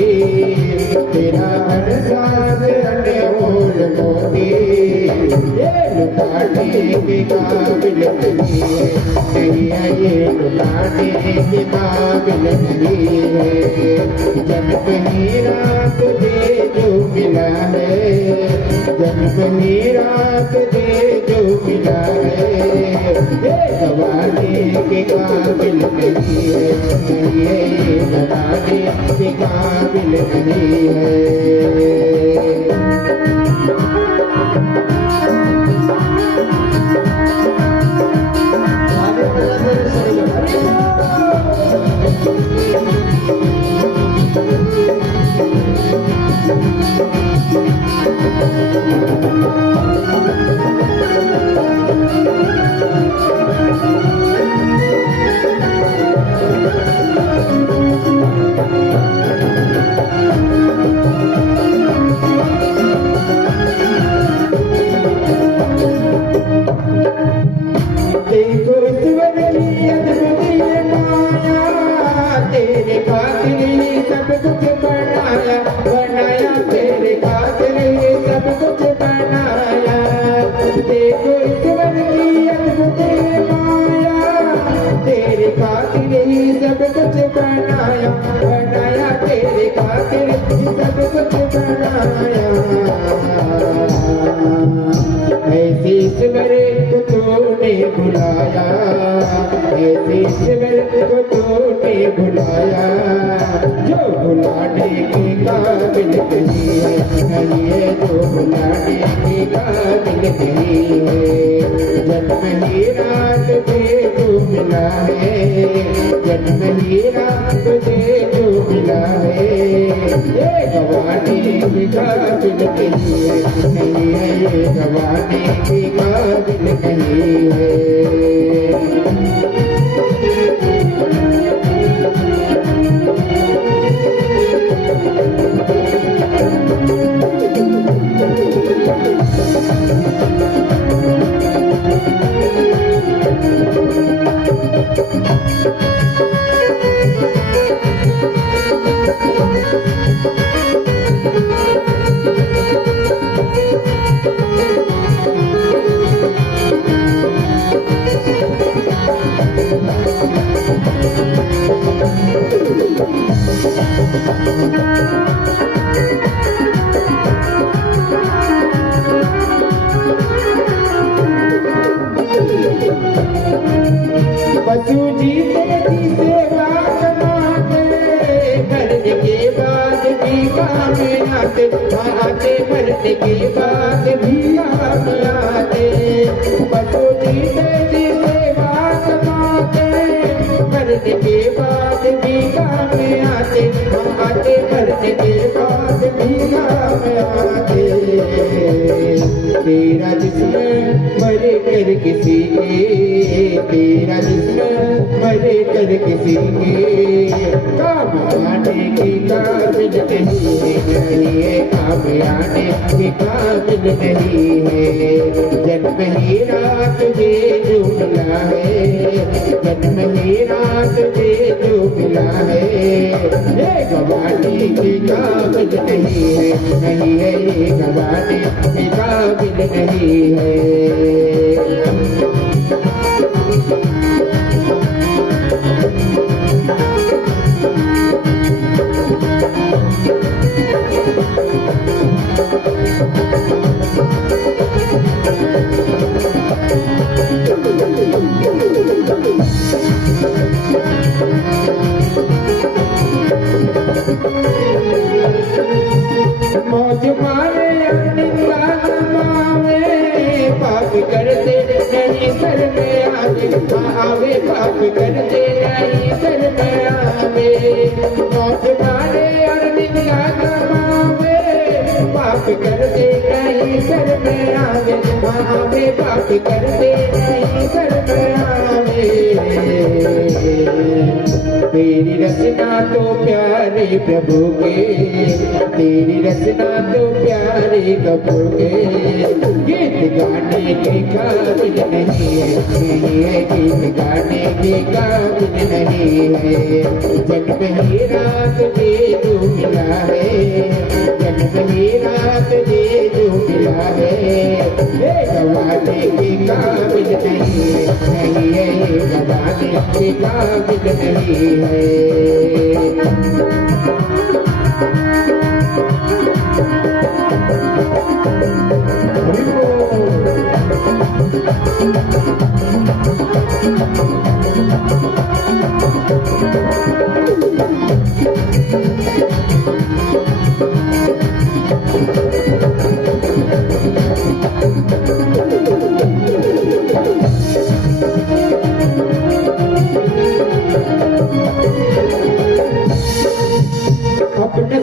तेरा हर सांस अनमोल मोती, ये लुटाने के काबिल नहीं है, ये लुटाने के काबिल नहीं है। जन्म हीरा तुझे जो मिला है, जन्म ही रात दे जो मिला है, ये गवाने के काबिल नहीं है, ये गवाने के काबिल नहीं है। देखो ईश्वर की अद्भुत ये माया, तेरे खातिर ही सब कुछ बनाया, बनाया तेरे खातिर ही सब कुछ बनाया। देखो ईश्वर की अद्भुत ये माया, तेरे खातिर ही सब कुछ बनाया, बनाया तेरे खातिर ही सब कुछ बनाया। ऐसे ईश्वर को तूने बुलाया, ऐसे ईश्वर को तूने बुलाया, जो बुलाने के काबिल नहीं है, नहीं है जो बुलाने के काबिल नहीं है। जन्म ही रात दे जो मिला है, जन्म ही रात दे जो मिला है, ये गवाने के काबिल नहीं है, नहीं है ये गवाने के काबिल नहीं है। बसु जी तेरी सेवा कमाते, करने के बाद भी काम आते, आते मरने के बाद भी काम आते। बसु जी तेरी सेवा कमाते, करने के बाद भी काम आते, आते मरने के बाद भी काम आते। तेरा जिस्म मरे कर किसी के, तेरा जिस्म मरे कर किसी के, काम आने के काबिल नहीं है, काम आने के काबिल नहीं है। जन्म ही रात दे जो मिला है, जन्म ही रात दे जो मिला है, ये गवाने के काबिल नहीं है, नहीं है ये गवाने के काबिल नहीं है। मौज मारे अपनी जान मावे, पाप करते नहीं सर में आवे, पाप करते नहीं सर में आवे। मौज मारे अपनी जान मावे, पाप करते नहीं सर में आवे, पाप करते नहीं सर में आवे। तेरी रचना तो प्यारे प्रभु के, तेरी रचना तो प्यारे प्रभु के, गीत गाने के काबिल नहीं है, नहीं है गीत गाने के काबिल नहीं है। जन्म ही रात दे जो मिला है, जन्म ही रात दे जो मिला है, ये गवाने के काबिल नहीं है, नहीं है ये गवाने के काबिल नहीं है।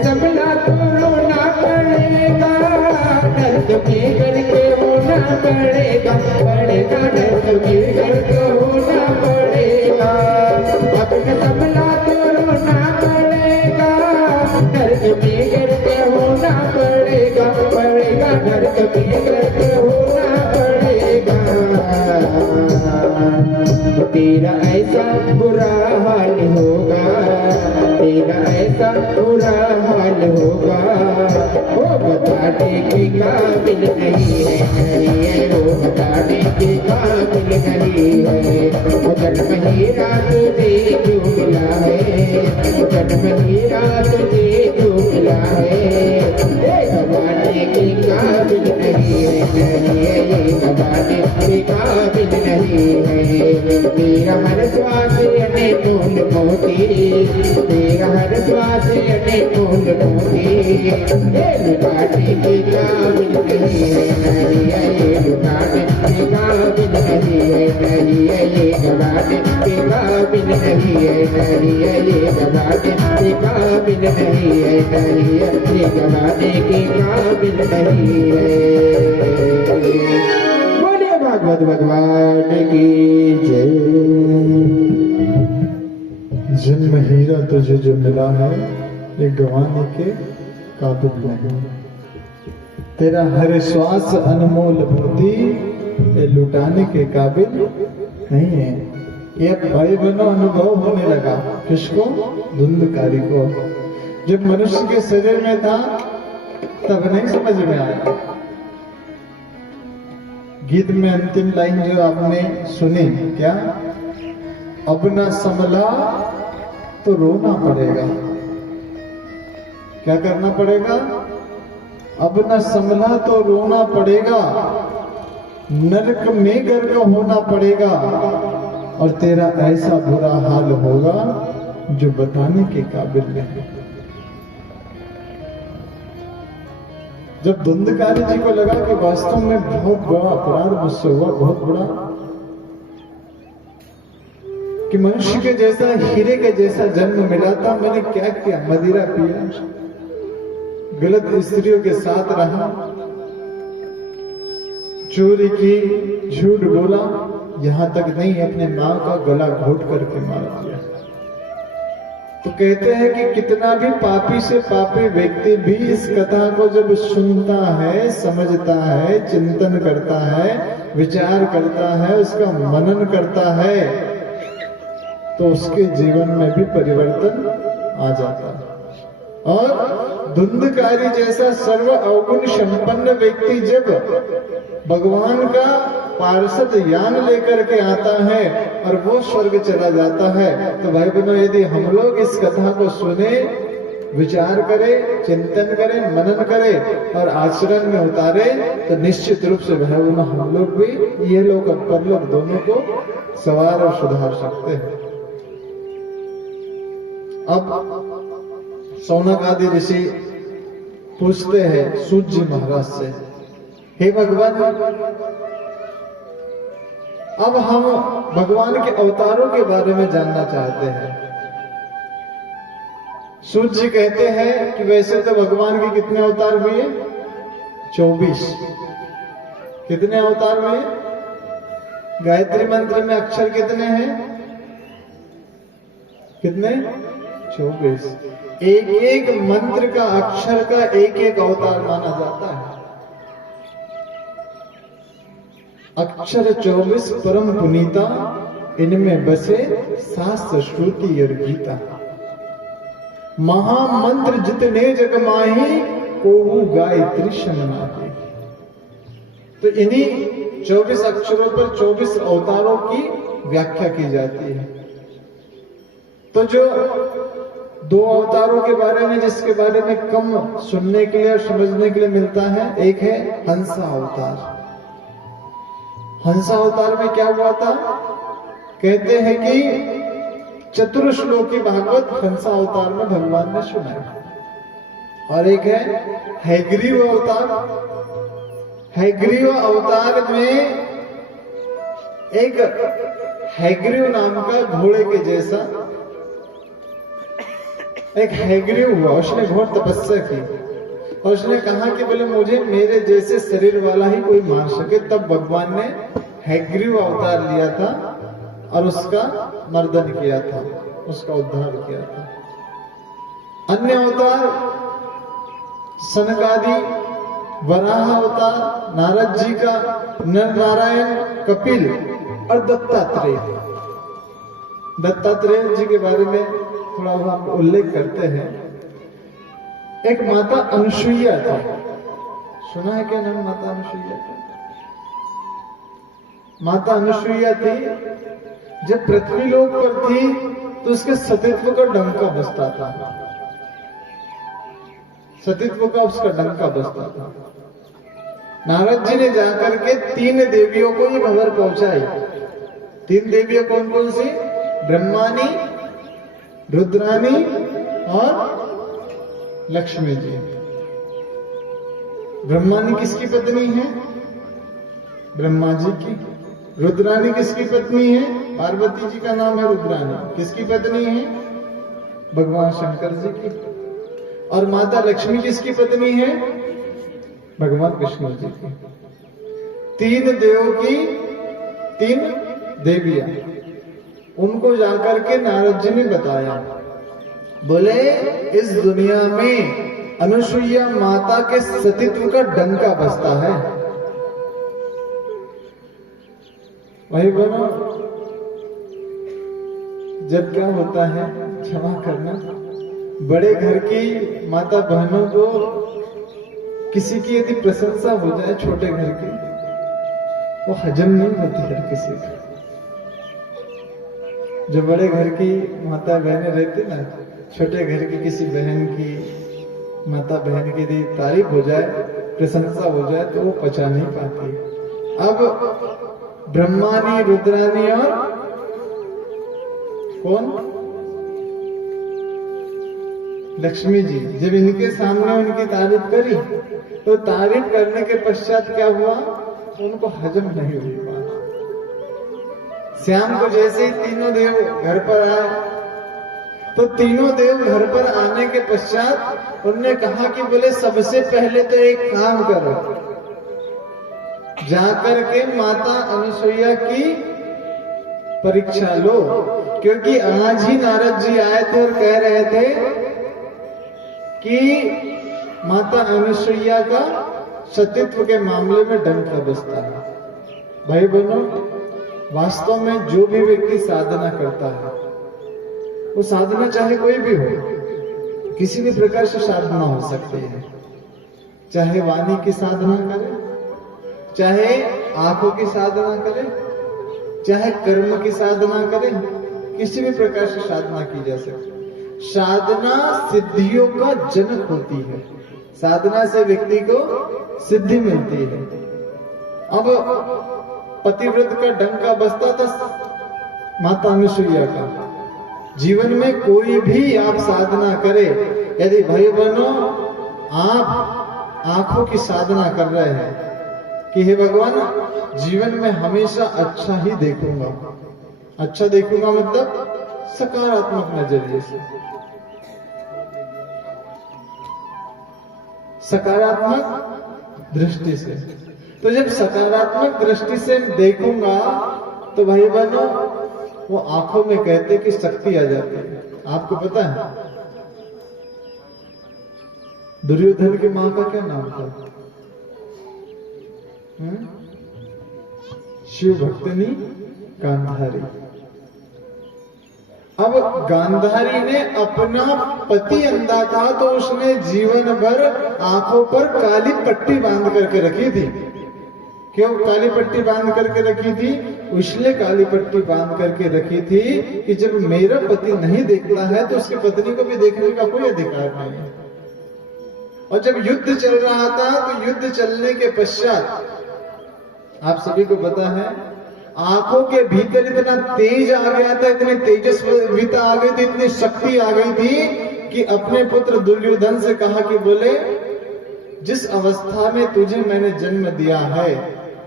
संभला तो रोना पड़ेगा, दर्द में करके होना पड़ेगा, पड़ेगा दर्द में करके होना पड़ेगा। अपने संभला तो रोना पड़ेगा, दर्द में करके होना पड़ेगा, पड़ेगा दर्द में करके होना पड़ेगा। तेरा ऐसा बुरा हाल होगा, तेरा ऐसा बुरा हाल होगा, वो बताने के काबिल नहीं है, वो बताने के काबिल नहीं है। वो जन्म ही रात दे जो मिला है, जन्म ही रात दे जो मिला है, ये गवाने के काबिल नहीं है, ये गवाने के काबिल नहीं है। तेरा हर श्वास अनमोल मोती, तेरा हर श्वास अनमोल मोती, ये लुटाने के काबिल नहीं है, ये लुटाने के काबिल नहीं है, ये गवाने के काबिल नहीं है, ये गवाने के काबिल नहीं है, ये गवाने के काबिल नहीं है। भागवत भगवान की जय। जन्म हीरा तुझे जो मिला है ये गंवाने के काबिल नहीं, तेरा हर श्वास अनमोल मोती ये लुटाने के काबिल नहीं है। ये भाई बहनों अनुभव होने लगा किसको? धुंधकारी को। जब मनुष्य के शरीर में था तब नहीं समझ में आया। गीत में अंतिम लाइन जो आपने सुनी, क्या? अब ना संभला तो रोना पड़ेगा। क्या करना पड़ेगा? अब ना संभला तो रोना पड़ेगा, नरक में गर्क होना पड़ेगा, और तेरा ऐसा बुरा हाल होगा जो बताने के काबिल नहीं। जब धुंधकारी जी को लगा कि वास्तव में बहुत बड़ा अपराध मुझसे हुआ, बहुत बड़ा, कि मनुष्य के जैसा हीरे के जैसा जन्म मिला था, मैंने क्या किया? मदिरा पिया, गलत स्त्रियों के साथ रहा, चोरी की, झूठ बोला, यहां तक नहीं अपने मां का गला घोट करके मार दिया। तो कहते हैं कि कितना भी पापी से पापी व्यक्ति भी इस कथा को जब सुनता है, समझता है, चिंतन करता है, विचार करता है, उसका मनन करता है, तो उसके जीवन में भी परिवर्तन आ जाता है। और धुंधकारी जैसा सर्व अवगुण संपन्न व्यक्ति जब भगवान का पार्षद यान लेकर के आता है और वो स्वर्ग चला जाता है, तो भाई बहनों यदि हम लोग इस कथा को सुने, विचार करें, चिंतन करें, मनन करें और आचरण में उतारे, तो निश्चित रूप से भाई बहनों हम लोग भी ये लोग और परलोक दोनों को सवार और सुधार सकते हैं। अब सौनक आदि ऋषि पूछते हैं सूत जी महाराज से, हे भगवान, अब हम भगवान के अवतारों के बारे में जानना चाहते हैं। सूत जी कहते हैं कि वैसे तो भगवान के कितने अवतार हुए? 24। कितने अवतार हुए? गायत्री मंत्र में अक्षर कितने हैं? कितने? 24। एक एक मंत्र का, अक्षर का एक एक अवतार माना जाता है। अक्षर 24 परम पुनीता, इनमें बसे शास्त्र श्रुति और गीता। महामंत्र जितने जग माही, कोहू गायत्री सम नाही। तो इन्हीं 24 अक्षरों पर 24 अवतारों की व्याख्या की जाती है। तो जो 2 अवतारों के बारे में, जिसके बारे में कम सुनने के लिए और समझने के लिए मिलता है, एक है हंसा अवतार। हंसा अवतार में क्या हुआ था? कहते हैं कि चतुर्श्लोकी भागवत हंसा अवतार में भगवान ने सुनाया। और एक है हैग्रीव अवतार। हैग्रीव अवतार में एक हैग्रीव नाम का घोड़े के जैसा एक हैग्रीव हुआ, उसने घोर तपस्या की और उसने कहा कि बोले मुझे मेरे जैसे शरीर वाला ही कोई मार सके। तब भगवान ने हैग्रीव अवतार लिया था और उसका मर्दन किया था, उसका उद्धार किया था। अन्य अवतार सनकादि, वराह अवतार, नारद जी का, नर नारायण, कपिल और दत्तात्रेय। दत्तात्रेय जी के बारे में थोड़ा हम उल्लेख करते हैं। एक माता अनुसुईया थी, सुना है क्या नाम माता अनुसुईया का? माता अनुसुईया थी, जब पृथ्वी लोक पर थी तो उसके सतीत्व का डंका बजता था, सतीत्व का उसका डंका बजता था। नारद जी ने जाकर के 3 देवियों को ये खबर पहुंचाई। 3 देवियां कौन कौन सी? ब्रह्मानी, रुद्रानी और लक्ष्मी जी। ब्रह्मानी किसकी पत्नी है? ब्रह्मा जी की। रुद्रानी किसकी पत्नी है? पार्वती जी का नाम है रुद्रानी। किसकी पत्नी है? भगवान शंकर जी की। और माता लक्ष्मी किसकी पत्नी है? भगवान विष्णु जी की। 3 देवों की 3 देवियां, उनको जाकर के नारद जी ने बताया, बोले इस दुनिया में अनुसुईया माता के सतीत्व का डंका बजता है। वही बोलो, जब क्या होता है, क्षमा करना, बड़े घर की माता बहनों को किसी की यदि प्रशंसा हो जाए छोटे घर की, वो हजम नहीं होती हर किसी को। जो बड़े घर की माता बहनें रहती ना, छोटे घर की किसी बहन की, माता बहन की यदि तारीफ हो जाए, प्रशंसा हो जाए, तो वो पचा नहीं पाती। अब ब्रह्मानी, रुद्रानी और कौन? लक्ष्मी जी, जब इनके सामने उनकी तारीफ करी तो तारीफ करने के पश्चात क्या हुआ? उनको हजम नहीं हुई बात। शाम को जैसे ही तीनों देव घर पर आए तो तीनों देव घर पर आने के पश्चात उन्होंने कहा कि बोले सबसे पहले तो एक काम करो, जाकर के माता अनुसुईया की परीक्षा लो, क्योंकि आज ही नारद जी आए थे और कह रहे थे कि माता अनुसुईया का सतीत्व के मामले में डंका बजता है। भाई बहनों, वास्तव में जो भी व्यक्ति साधना करता है, वो साधना चाहे कोई भी हो, किसी भी प्रकार से साधना हो सकती है। चाहे वाणी की साधना करे, चाहे आंखों की साधना करे, चाहे कर्म की साधना करे, किसी भी प्रकार से साधना की जा सकती है। साधना सिद्धियों का जनक होती है। साधना से व्यक्ति को सिद्धि मिलती है। अब पतिव्रत का डंका बजता था माता अनुसुईया का। जीवन में कोई भी आप साधना करे, यदि भाई बहनों आप आंखों की साधना कर रहे हैं कि हे भगवान, जीवन में हमेशा अच्छा ही देखूंगा, अच्छा देखूंगा मतलब सकारात्मक नजरिए से, सकारात्मक दृष्टि से। तो जब सकारात्मक दृष्टि से देखूंगा तो भाई बहनों वो आंखों में कहते कि शक्ति आ जाती है। आपको पता है दुर्योधन की मां का क्या नाम था? शिव भक्तिनी गांधारी। अब गांधारी ने अपना पति अंधा था तो उसने जीवन भर आंखों पर काली पट्टी बांध करके रखी थी। क्यों काली पट्टी बांध करके रखी थी? उसने काली पट्टी बांध करके रखी थी कि जब मेरा पति नहीं देखता है तो उसकी पत्नी को भी देखने का कोई अधिकार नहीं है। और जब युद्ध चल रहा था तो युद्ध चलने के पश्चात आप सभी को पता है आंखों के भीतर इतना तेज आ गया था, इतनी तेजस्विता आ गई थी, इतनी शक्ति आ गई थी कि अपने पुत्र दुर्योधन से कहा कि बोले जिस अवस्था में तुझे मैंने जन्म दिया है,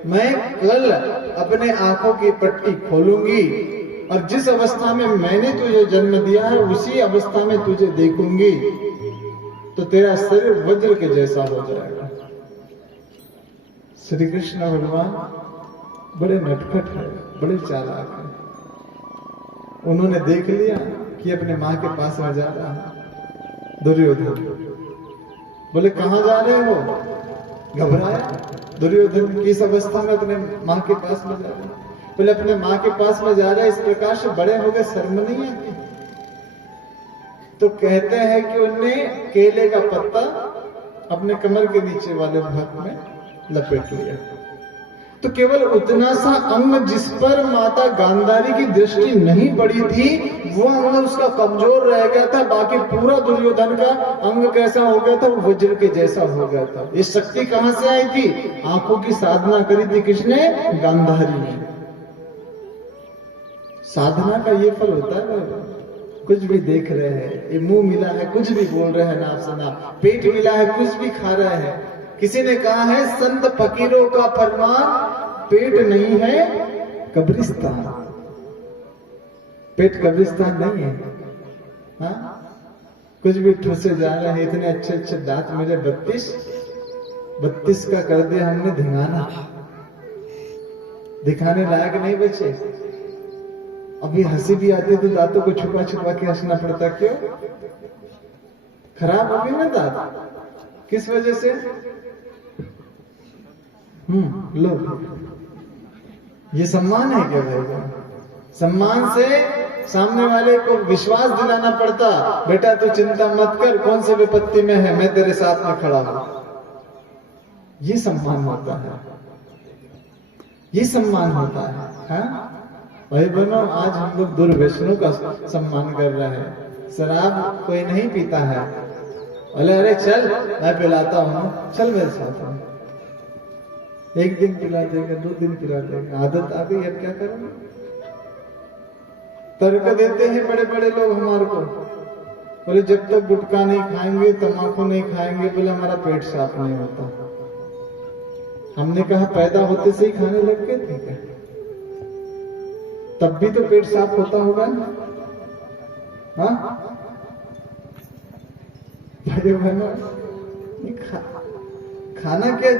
मैं कल अपने आंखों की पट्टी खोलूंगी और जिस अवस्था में मैंने तुझे जन्म दिया है उसी अवस्था में तुझे देखूंगी तो तेरा शरीर वज्र के जैसा हो जाएगा। श्री कृष्ण भगवान बड़े नटखट है, बड़े चालाक है। उन्होंने देख लिया कि अपने माँ के पास में जा रहा है दुर्योधन। बोले कहां जा रहे हो? घबराया दुर्योधन किस अवस्था में अपने माँ के पास में जा रहे हैं? बोले अपने माँ के पास में जा रहे हैं, इस प्रकार से बड़े हो गए, शर्म नहीं आती? तो कहते हैं कि उनने केले का पत्ता अपने कमर के नीचे वाले भाग में लपेट लिया। तो केवल उतना सा अंग जिस पर माता गांधारी की दृष्टि नहीं पड़ी थी वो अंग उसका कमजोर रह गया था, बाकी पूरा दुर्योधन का अंग कैसा हो गया था? वो वज्र के जैसा हो गया था। ये शक्ति कहां से आई थी? आंखों की साधना करी थी किसने? गांधारी ने। साधना का ये फल होता है। कुछ भी देख रहे हैं, ये मुंह मिला है कुछ भी बोल रहे हैं, नाप सना पेट मिला है कुछ भी खा रहे हैं। किसी ने कहा है संत फकीरों का फरमान पेट नहीं है कब्रिस्तान। पेट कब्रिस्तान नहीं है। हाँ? कुछ भी ठुसे जा रहे हैं। इतने अच्छे अच्छे दांत मेरे 32 का कर दिया हमने धिंगाना, दिखाने लायक नहीं बचे। अभी हंसी भी आती है तो दांतों को छुपा छुपा के हंसना पड़ता। क्यों? खराब हो गए ना दांत। किस वजह से? लो, ये सम्मान है क्या भाई? सम्मान से सामने वाले को विश्वास दिलाना पड़ता, बेटा तू चिंता मत कर, कौन से विपत्ति में है, मैं तेरे साथ में खड़ा हूं। ये सम्मान होता है, ये सम्मान होता है। हाँ भाई बहनों, आज हम लोग दुर्व्यसनों का सम्मान कर रहे हैं। शराब कोई नहीं पीता है, बोले अरे चल मैं पिलाता हूं, चल मेरे साथ हूं। एक दिन पिला देगा, 2 दिन पिला देगा, आदत आ गई, अब क्या करेंगे? तर्क देते हैं बड़े बड़े लोग हमारे को, बोले जब तक गुटखा नहीं खाएंगे, तम्बाकू नहीं खाएंगे, बोले हमारा पेट साफ नहीं होता। हमने कहा पैदा होते से ही खाने लग गए थे क्या? तब भी तो पेट साफ होता होगा ना? हाँ भाई बहनों, खाना क्या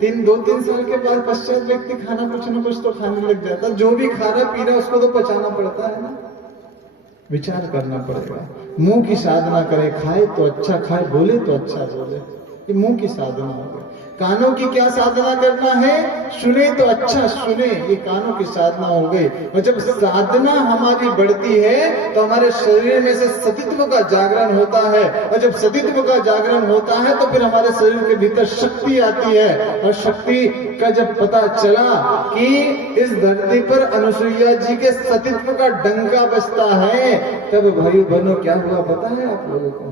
2-3 साल के बाद पश्चात व्यक्ति खाना कुछ न कुछ तो खाने लग जाता। जो भी खा रहा पी रहा उसको तो पचाना पड़ता है ना, विचार करना पड़ेगा। मुंह की साधना करे, खाए तो अच्छा खाए, बोले तो अच्छा बोले, ये मुंह की साधना हो गई। कानों की क्या साधना करना है? सुने तो अच्छा सुने, ये कानों की साधना हो गई। और जब साधना हमारी बढ़ती है तो हमारे शरीर में से सतीत्व का जागरण होता है, और जब सतीत्व का जागरण होता है तो फिर हमारे शरीर के भीतर शक्ति आती है। और शक्ति का जब पता चला कि इस धरती पर अनुसुईया जी के सतीत्व का डंका बजता है, तब भाई बहनों क्या हुआ पता है आप लोगों को?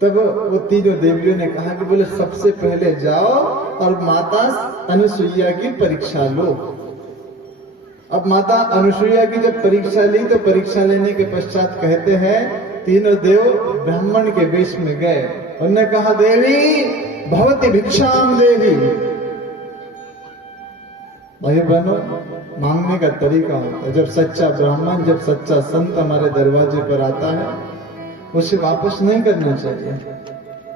तब वो तीनों देवियों ने कहा कि बोले सबसे पहले जाओ और माता अनुसुईया की परीक्षा लो। अब माता अनुसुईया की जब परीक्षा ली तो परीक्षा लेने के पश्चात कहते हैं तीनों देव ब्राह्मण के वेश में गए। उन्होंने कहा देवी भवती भिक्षाम देवी। भाई बहनों, मांगने का तरीका होता है। जब सच्चा ब्राह्मण, जब सच्चा संत हमारे दरवाजे पर आता है उसे वापस नहीं करना चाहिए,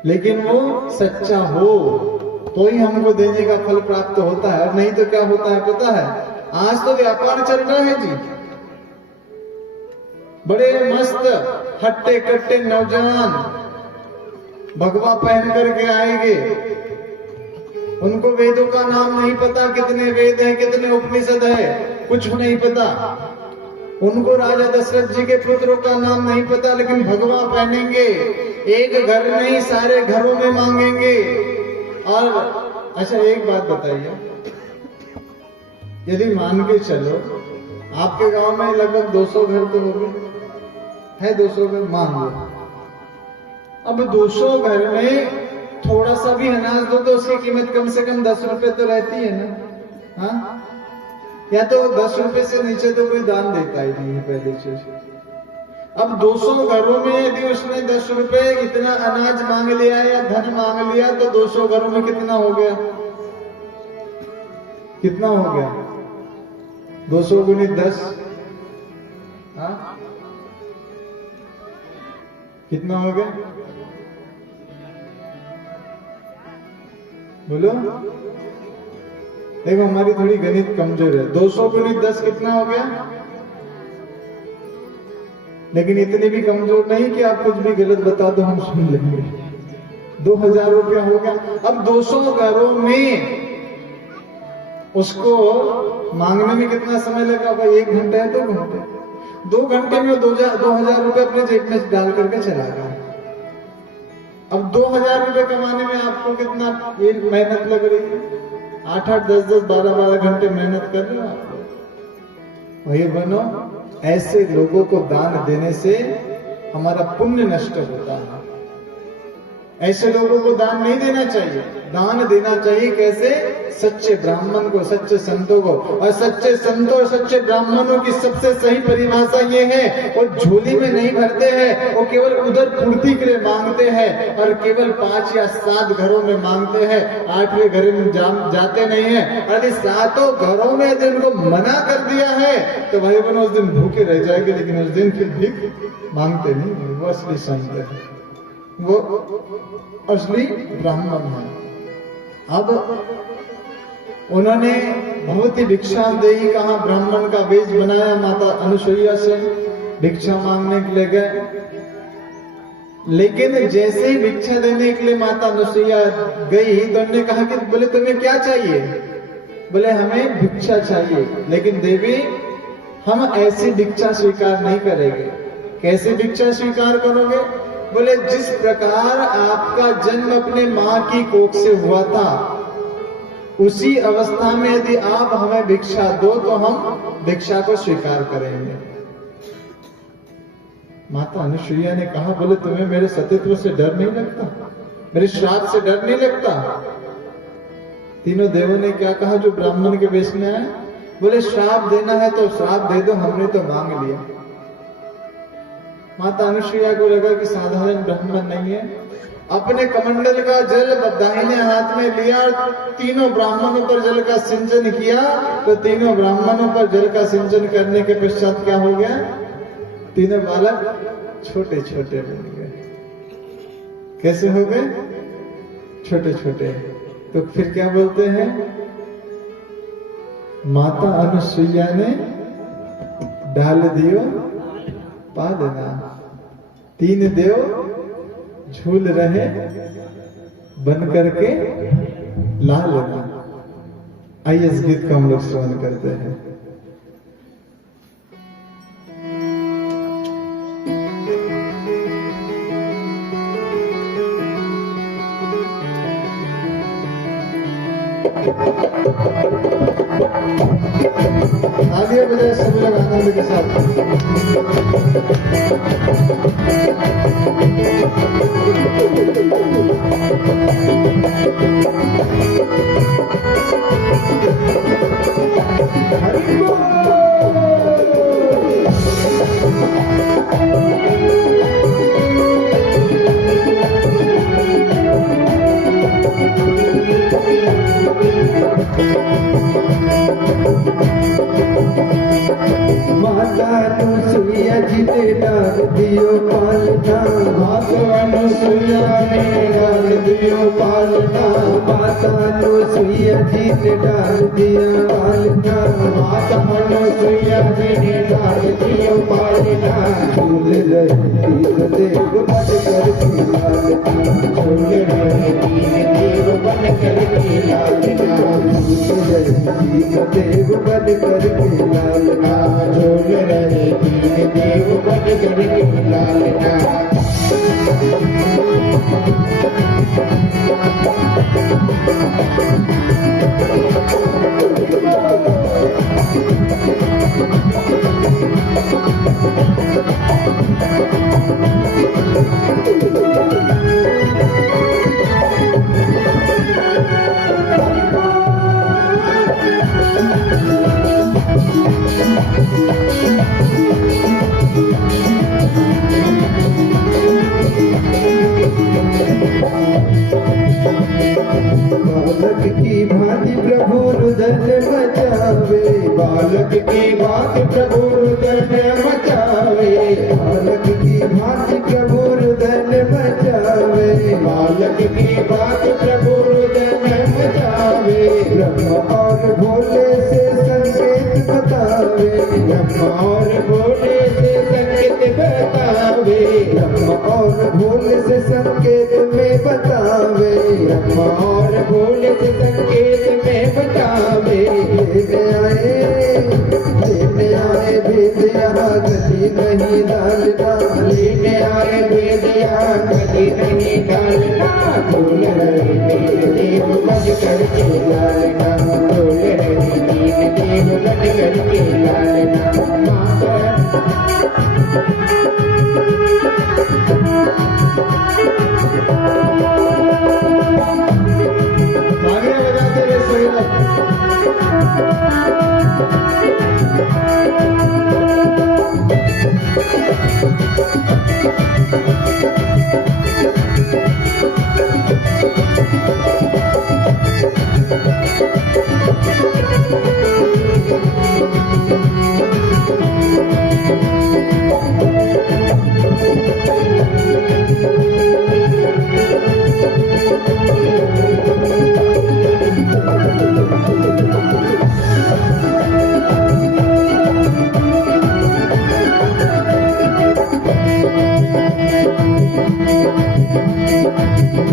लेकिन वो सच्चा हो तो ही हमको देने का फल प्राप्त होता है। और नहीं तो क्या होता है पता है? आज तो व्यापार चल रहा है जी, बड़े मस्त हट्टे कट्टे नौजवान भगवा पहन करके आएंगे, उनको वेदों का नाम नहीं पता, कितने वेद हैं, कितने उपनिषद है, कुछ नहीं पता। उनको राजा दशरथ जी के पुत्रों का नाम नहीं पता, लेकिन भगवा पहनेंगे, एक घर नहीं सारे घरों में मांगेंगे। और अच्छा एक बात बताइए, यदि मान के चलो आपके गांव में लगभग 200 घर तो होंगे, है 200 घर मान लो। अब 200 घर में थोड़ा सा भी अनाज दो तो उसकी कीमत कम से कम 10 रुपए तो रहती है ना? हाँ, या तो 10 रुपए से नीचे तो कोई दान देता ही नहीं है पहले चीज। अब 200 घरों में यदि उसने 10 रुपए इतना अनाज मांग लिया या धन मांग लिया तो 200 घरों में कितना हो गया? कितना हो गया? 200 गुणित 10, हाँ कितना हो गया? बोलो। देखो हमारी थोड़ी गणित कमजोर है। 200 गुणित 10 कितना हो गया? लेकिन इतनी भी कमजोर नहीं कि आप कुछ भी गलत बता दो हम सुन लेंगे। 2000 रुपया हो गया। अब 200 घरों में उसको मांगने में कितना समय लगा होगा? 1 घंटा है, 2 घंटे? 2 घंटे में 2000 रुपये अपने जेब में डाल करके चला गया। अब 2000 रुपये कमाने में आपको कितना मेहनत लग रही है? 8-8, 10-10, 12-12 घंटे मेहनत कर रहे हो आप लोग। वही बनो, ऐसे लोगों को दान देने से हमारा पुण्य नष्ट होता है। ऐसे लोगों को दान नहीं देना चाहिए। दान देना चाहिए कैसे? सच्चे ब्राह्मण को, सच्चे संतों को। और सच्चे संतों और सच्चे ब्राह्मणों की सबसे सही परिभाषा ये है, वो झोली में नहीं भरते हैं, वो केवल उधर पूर्ति के लिए मांगते हैं और केवल 5 या 7 घरों में मांगते हैं, 8वें घर में जाते नहीं है। और इस 7 घरों में यदि उनको मना कर दिया है तो भाई बहनों उस दिन भूखे रह जाएंगे, लेकिन उस दिन फिर भीख मांगते नहीं। वो असली संत है, वो असली ब्राह्मण है। अब उन्होंने बहुत ही भिक्षा देही कहा, ब्राह्मण का वेश बनाया, माता अनुसुईया से भिक्षा मांगने के लिए गए। लेकिन जैसे ही भिक्षा देने के लिए माता अनुसुईया गई तो उन्होंने कहा कि बोले तुम्हें क्या चाहिए? बोले हमें भिक्षा चाहिए, लेकिन देवी हम ऐसी भिक्षा स्वीकार नहीं करेंगे। कैसे भिक्षा स्वीकार करोगे? बोले जिस प्रकार आपका जन्म अपने माँ की कोख से हुआ था, उसी अवस्था में यदि आप हमें भिक्षा दो तो हम भिक्षा को स्वीकार करेंगे। माता अनुसुईया ने कहा, बोले तुम्हें मेरे सतीत्व से डर नहीं लगता? मेरे श्राप से डर नहीं लगता? तीनों देवों ने क्या कहा जो ब्राह्मण के वेश में आए? बोले श्राप देना है तो श्राप दे दो, हमने तो मांग लिया। माता अनुसुईया को लगा कि साधारण ब्राह्मण नहीं है, अपने कमंडल का जल दाहिने हाथ में लिया और तीनों ब्राह्मणों पर जल का सिंचन किया। तो तीनों ब्राह्मणों पर जल का सिंचन करने के पश्चात क्या हो गया? तीनों बालक छोटे छोटे बन गए। कैसे हो गए? छोटे छोटे। तो फिर क्या बोलते हैं? माता अनुसुईया ने डाल दियो पालना, 3 देव झूल रहे बन करके लालना। आइए इस गीत को हम लोग श्रवण करते हैं। तालियां बजाए सब लोग आनंद के साथ। माता अनुसुईया जी ने डाल दियो पालना, माता अनुसुईया ने डाल दियो पालना, माता अनुसुईया जी ने डाल दिया पालना, माता अनुसुईया जी ने डाल दियो पालना। झूल रहे 3 देव बन करके लालना, झूल रहे 3 देव बन करके लालना, झूल रहे 3 देव बन करके लालना, झूल रहे 3 देव बन करके लालना। स्वर्ग की बात प्रभु हृदय में मचावे, ब्रह्म और भोले से संकेत बतावे, ब्रह्म और भोले से संकेत बतावे, ब्रह्म और भोले से संकेत में बतावे, ब्रह्म और भोले से संकेत में बतावे। लेने आए भेदिया गली नहीं डालना, लेने आए भेदिया गली नहीं डालना, फूल रही देव बज करके लालना, फूल रही देव बज करके लालना। आगे बजाते हुए सही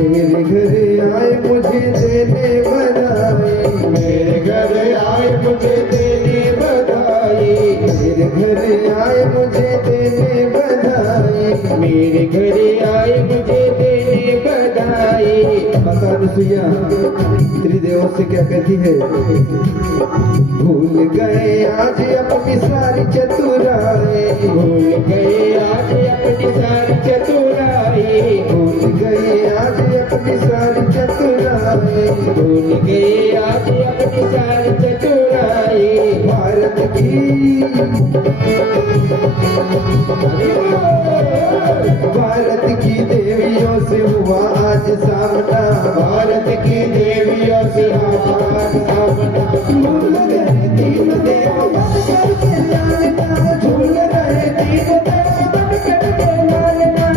मेरे घर आए मुझे देने बधाई, मेरे घर आए मुझे देने बधाई, मेरे घर आए मुझे देने बधाई, मेरे घर आए मुझे देने बधाई। माता अनुसुईया त्रिदेवों से क्या कहती है? भूल गए आज अपनी सारी चतुराई, भूल गए आज अपनी सारी चतुराई, भूल गए आज अपनी सारी चतुराई, भूल गए आज अपनी सारी चतुराई। भारत की भारत की देवियों से हुआ आज सामना, भारत की देवियों से हुआ आज सामना। झूल रहे तीन देव बन करके लालना, झूल रहे तीन देव बन करके लालना।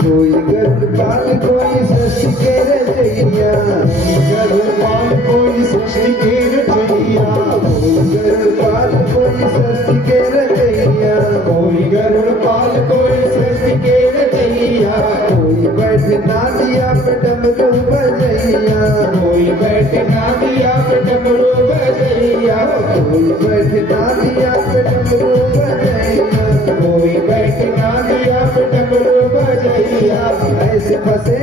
कोई गढ़पाल कोई सृष्टि के रचैया, गढ़पाल कोई सृष्टि के रचैया, कोई गढ़पाल कोई सृष्टि के रचैया, कोई गढ़पाल कोई सृष्टि के रचैया। कोई बैठना दिया पे डमरू बजैया, कोई बैठना दिया पे डमरू बजैया, कोई बैठना दिया पे डमरू बजैया, कोई बैठना दिया पे डमरू बजैया। ऐसे फंसे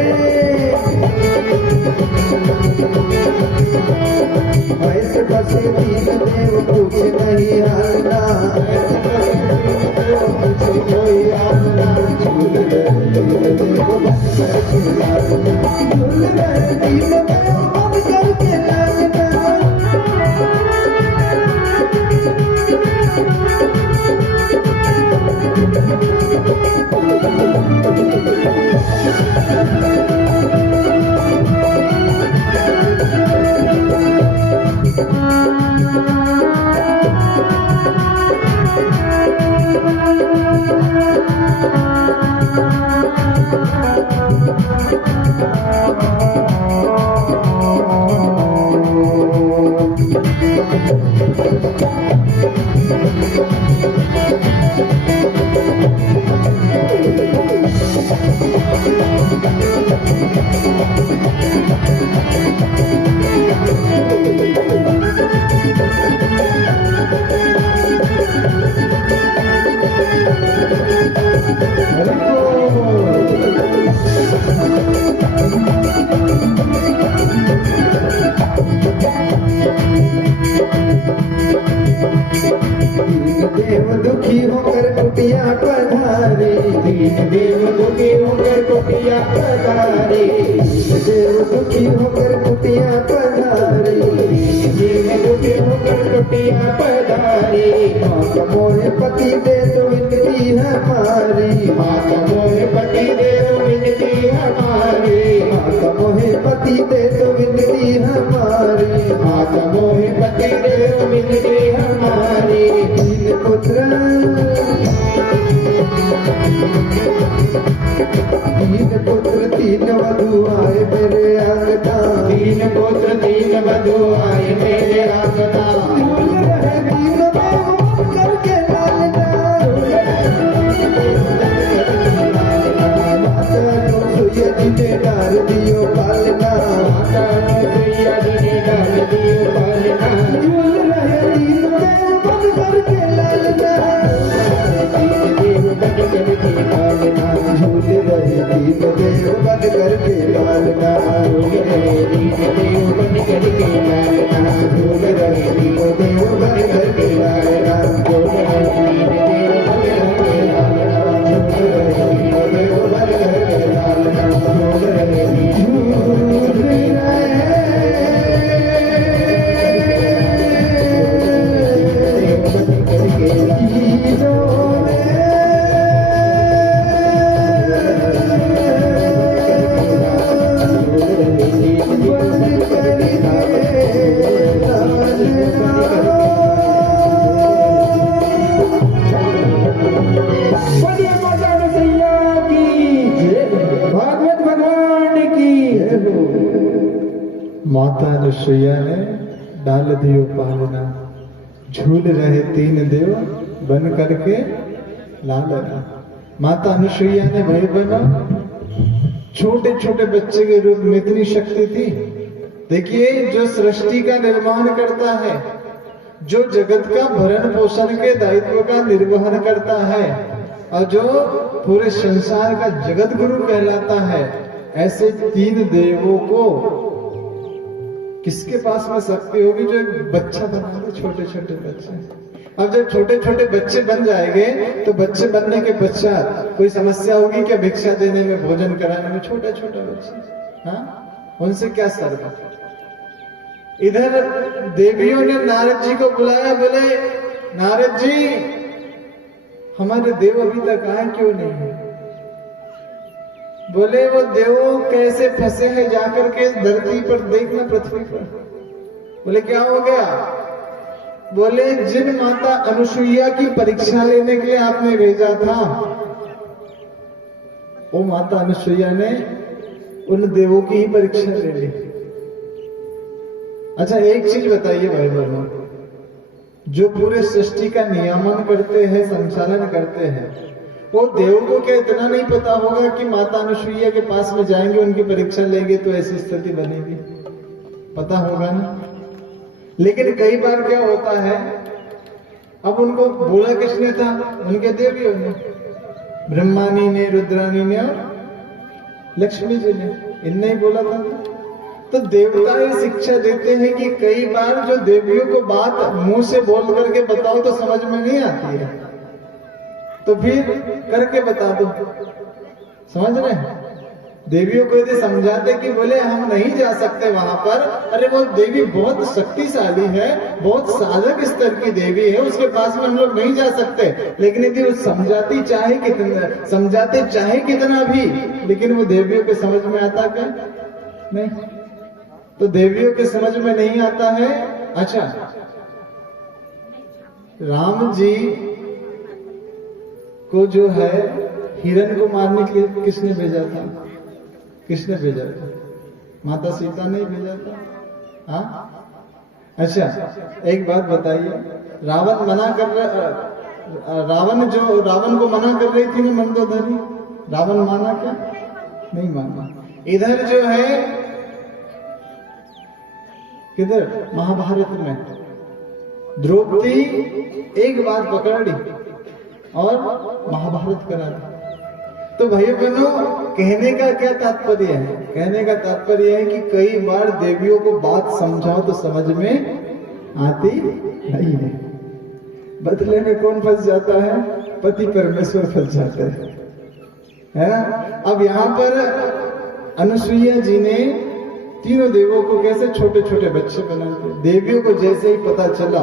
ऐसे फंसे दीन देव कुछ नहीं हालना, ऐसे फंसे दीन देव कुछ कोई हालना। झूल रहे दीन देव बन करके लालना, झूल रहे दीन देव बन करके लालना। देव दुखी होकर कुटिया पधारे, दीन देव दुखी होकर कुटिया पधारे, देव दुखी होकर कुटिया पधारे। मोहे पति दे तो विनती हमारी, माता मोहे पति दे तो विनती हमारी, माता मोहे पति दे तो विनती हमारी, माता मोहे पति दे तो विनती हमारी। तीन पुत्र तीन वधु आए मेरे आंगना, तीन पुत्र तीन वधु आए मेरे आंगना, झूल रहे तीन देव बन करके लालना, माता अनुसुईया जी ने डाल दियो पालना, माता अनुसुईया जी ने डाल दियो पालना, झूल रहे तीन देव बन करके लालना, तीन देव बन करके पालना, झूल रहे तीन देव बन करके लालना, झूल रहे तीन देव बन करके लालना, झूल रहे तीन देव बन करके लालना, झूल रहे तीन देव बन करके लालना, झूल रहे तीन देव बन करके लालना, झूल रहे तीन देव बन करके लालना। बोलिए माता अनुसुईया की जय, भागवत भगवान की जय हो। माता अनुसुईया ने डाल दियो पालना, झूल रहे तीन देव बन करके लालना। माता अनुसुईया ने भाई बना छोटे छोटे बच्चे के रूप में इतनी शक्ति थी। देखिए, जो सृष्टि का निर्माण करता है, जो जगत का भरण पोषण के दायित्व का निर्वहन करता है और जो पूरे संसार का जगत गुरु कहलाता है, ऐसे तीन देवों को किसके पास में शक्ति होगी जो एक बच्चा बना दे, छोटे छोटे बच्चे। अब जब छोटे छोटे बच्चे बन जाएंगे तो बच्चे बनने के पश्चात कोई समस्या होगी क्या भिक्षा देने में, भोजन कराने में? छोटे छोटे बच्चे, हाँ, उनसे क्या सर्व। इधर देवियों ने नारद जी को बुलाया, बोले नारद जी हमारे देव अभी तक आए क्यों नहीं है? बोले वो देव कैसे फंसे हैं, जाकर के धरती पर देखना, पृथ्वी पर। बोले क्या हो गया? बोले जिन माता अनुसुईया की परीक्षा लेने के लिए आपने भेजा था, वो माता अनुसुईया ने उन देवों की ही परीक्षा ले ली। अच्छा, एक चीज बताइए भाई बहनों, जो पूरे सृष्टि का नियमन करते हैं, संचालन करते हैं, वो देव को क्या इतना नहीं पता होगा कि माता अनुसुईया के पास में जाएंगे, उनकी परीक्षा लेंगे तो ऐसी स्थिति बनेगी? पता होगा ना। लेकिन कई बार क्या होता है, अब उनको बोला किसने था? उनके देवियों ने, ब्रह्मानी ने, रुद्रानी ने और लक्ष्मी जी ने, इनने ही बोला था। तो देवता ये शिक्षा देते हैं कि कई बार जो देवियों को बात मुंह से बोल करके बताओ तो समझ में नहीं आती है, तो फिर करके बता दो। समझ रहे हैं? देवियों को यदि समझाते कि बोले हम नहीं जा सकते वहां पर, अरे वो देवी बहुत शक्तिशाली है, बहुत साधक स्तर की देवी है, उसके पास में हम लोग नहीं जा सकते। लेकिन यदि वो समझाते चाहे कितना भी, लेकिन वो देवियों के समझ में आता क्या? नहीं। तो देवियों के समझ में नहीं आता है। अच्छा, राम जी को जो है हिरण को मारने के लिए किसने भेजा था? किसने भेजा था? माता सीता ने भेजा था। हाँ, अच्छा एक बात बताइए, रावण को मना कर रही थी ना मंदोदरी, रावण माना क्या? नहीं माना। इधर जो है किधर महाभारत में द्रौपदी एक बात पकड़ ली और महाभारत करा दी। तो भाई बहनों, कहने का क्या तात्पर्य है? कहने का तात्पर्य है कि कई बार देवियों को बात समझाओ तो समझ में आती नहीं है। बदले में कौन फंस जाता है? पति परमेश्वर फंस जाते हैं, है ना? अब यहाँ पर अनुसुईया जी ने तीनों देवों को कैसे छोटे छोटे बच्चे बनाते। देवियों को जैसे ही पता चला,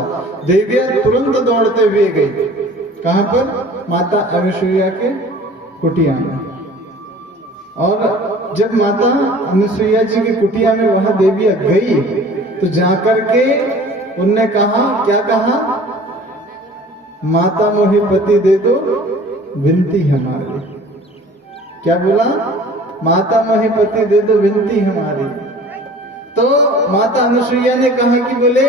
देवियां तुरंत दौड़ते हुए गई। कहां पर? माता अनसुईया के कुटिया में। और जब माता अनसुईया जी की कुटिया में वहां देवियां गई तो जाकर के उनने कहा, क्या कहा? माता मोहि पति दे दो विनती हमारी। क्या बोला? माता मोहि पति दे दो विनती हमारी। तो माता अनसुईया ने कहा कि बोले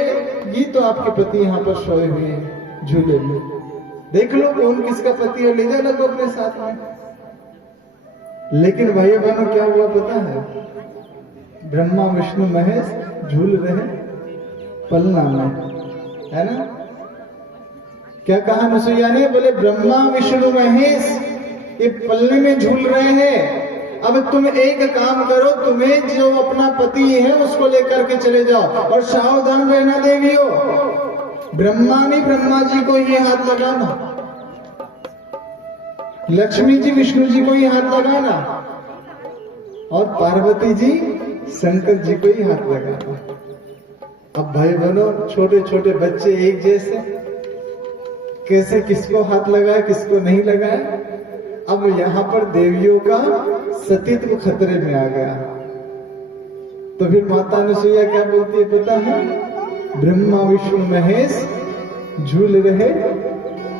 ये तो आपके पति यहाँ पर सोए हुए हैं झूले में, देख लो कौन किसका पति है, ले जाना को अपने साथ में। लेकिन भाइयों बहनों क्या हुआ पता है? ब्रह्मा विष्णु महेश झूल रहे पलना में, है ना? क्या कहा अनसुईया ने? बोले ब्रह्मा विष्णु महेश ये पलने में झूल रहे हैं। अब तुम एक काम करो, तुम्हें जो अपना पति है उसको लेकर के चले जाओ और सावधान रहना देवियों, ब्रह्मा जी को ये हाथ लगाना, लक्ष्मी जी विष्णु जी को ही हाथ लगाना और पार्वती जी शंकर जी को ही हाथ लगाना। अब भाई बहनों छोटे छोटे बच्चे एक जैसे, कैसे किसको हाथ लगाए किसको नहीं लगाए। अब यहां पर देवियों का सतीत्व खतरे में आ गया। तो फिर माता अनसुईया क्या बोलती है पता है? ब्रह्मा विष्णु महेश झूल रहे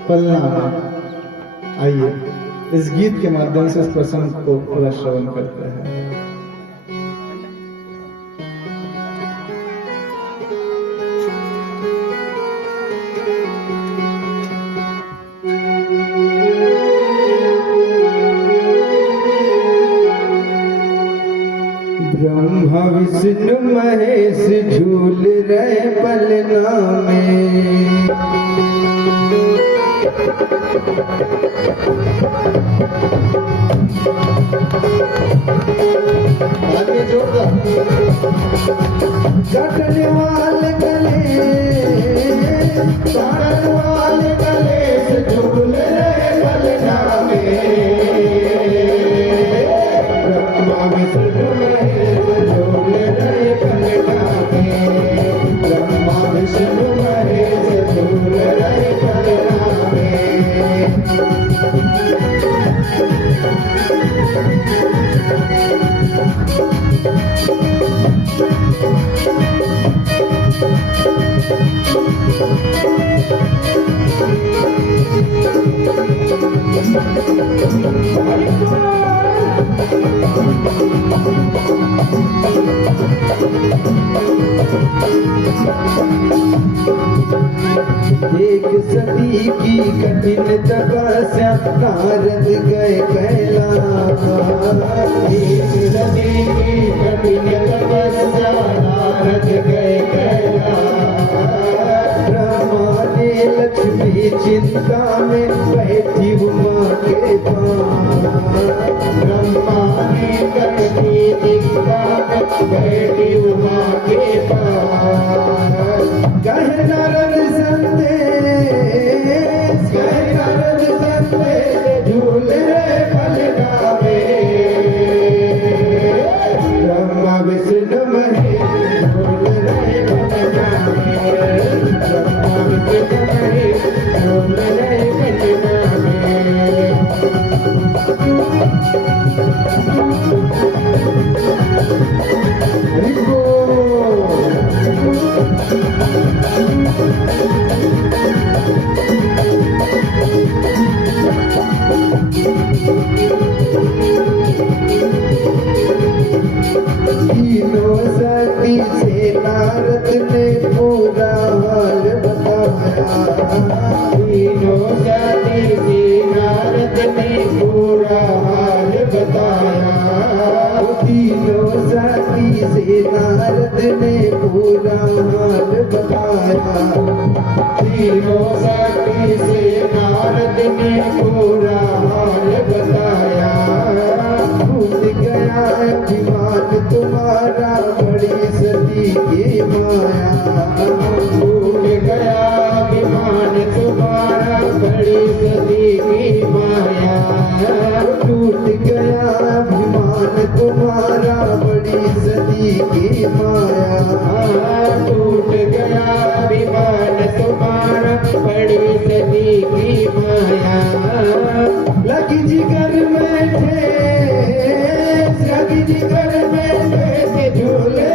पलना में। आइए इस गीत के माध्यम से इस प्रसंग को पूरा श्रवण करते हैं। ब्रह्मा विष्णु महेश झूल रहे पलना में, आगे जोड़कर कटने वाले गले से झूल रहे पलना में। ब्रह्मा विष्णु महेश झूल रहे पलना में, ब्रह्मा विष्णु महेश झूल रहे पलना में। एक सदी की कठिन तपस्या नारद गए कैलाश। एक सदी की कठिन तपस्या नारद गए कैलाश। ब्रह्मा ने लक्ष्मी चिंता में बैठी उमा के पास। ब्रह्मा ने लक्ष्मी चिंता में बैठी उमा के पास। कहे नारद संदेश, कहे नारद संदेश झूल रहे पलना में। ब्रह्मा विष्णु महेश झूल रहे पलना में। ब्रह्मा विष्णु महेश झूल रहे पलना में। हरि बोल। तीनों सती से नारद ने पूरा हाल बताया। तीनों सती से नारद ने पूरा हाल बताया। तीनों सती से नारद ने पूरा हाल बताया। तीनों सती से नारद ने पूरा हाल बताया। भूल गया अभिमान तुम्हारा बड़ी सती की माया। भूल गया अभिमान तुम्हारा बड़ी सती की माया। टूट गया अभिमान तुम्हारा बड़ी सती की माया टूट गया विमान तुम्हारा बड़ी सदी की माया लगी जिगर में ठेस लगी जिगर में ठेस झूले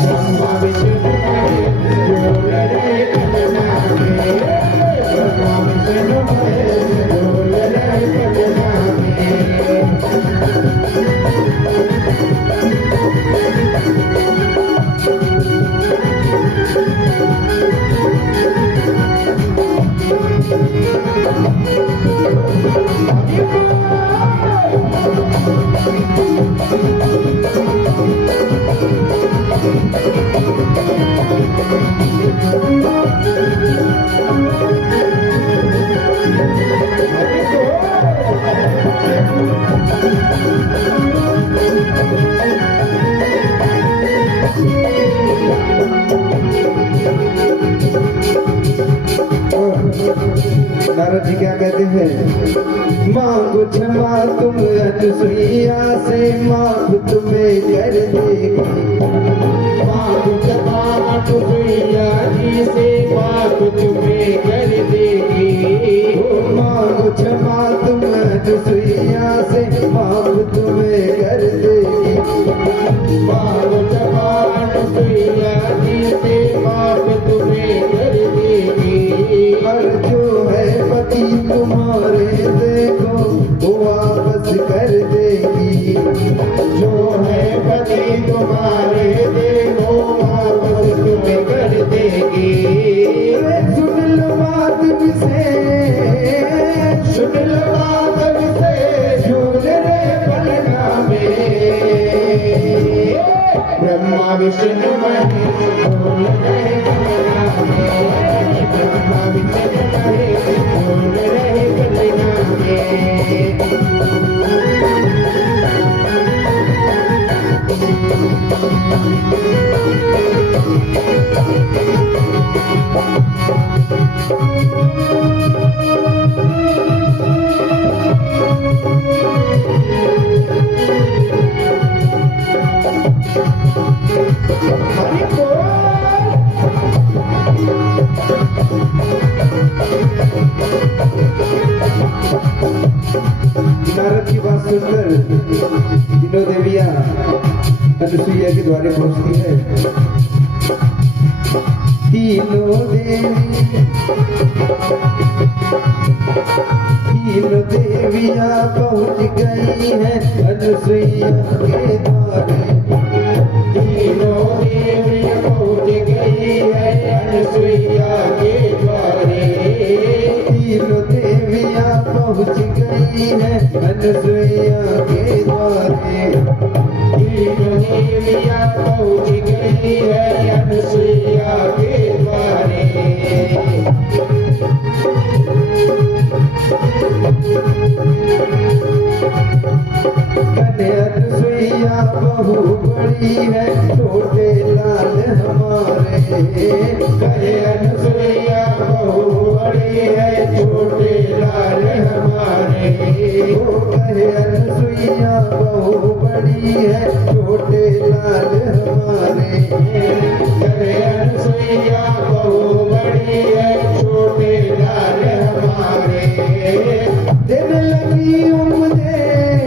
ब्रह्मा विष्णु झूल रहे पलना में ब्रह्मा विष्णु झूल रहे पलना में नारद जी क्या कहते हैं मांगो क्षमा तुम अनुसुईया से मांग तुम्हें कर देगी मांगो क्षमा अनुसुईया जी से मांग तुम्हें कर देगी मांगो क्षमा तुम अनुसुईया से मांग तुम्हें कर देगी मांगो क्षमा अनुसुईया जी से मांग तुम्हें कर देगी और जो है पति तुम्हारे देखो वो वापस कर देगी जो है पति तुम्हारे देखो वापस तुम्हें कर देगी सुन लो बात विशेष सुन लो बात विशेष झूल रहे पलना में ब्रह्मा विष्णु महेश झूल रहे पलना में ब्रह्मा विष्णु महेश झूल रहे पलना में हरि बोल नारद की बात सुनकर तीनों देवियां अनुसुईया के द्वारे पहुंचती है तीनों देवियां पहुंच गई है अनुसुईया के द्वारे तीनों देवियां पहुंच गई है अनुसुईया के द्वारे तीनों देवियां पहुंच गई है अनुसुईया के द्वारे तीनों देवियां पहुंच गई है अनुसुईया के द्वारे अनुसुईया बहु बड़ी है छोटे लाल हमारे कहे अनुसुईया बहु बड़ी है छोटे लाल हमारे वो कहे अनुसुईया बहु बड़ी है छोटे लाल हमारे कहे अनुसुईया बहु बड़ी है छोटे लाल हमारे देने लगी उपदेश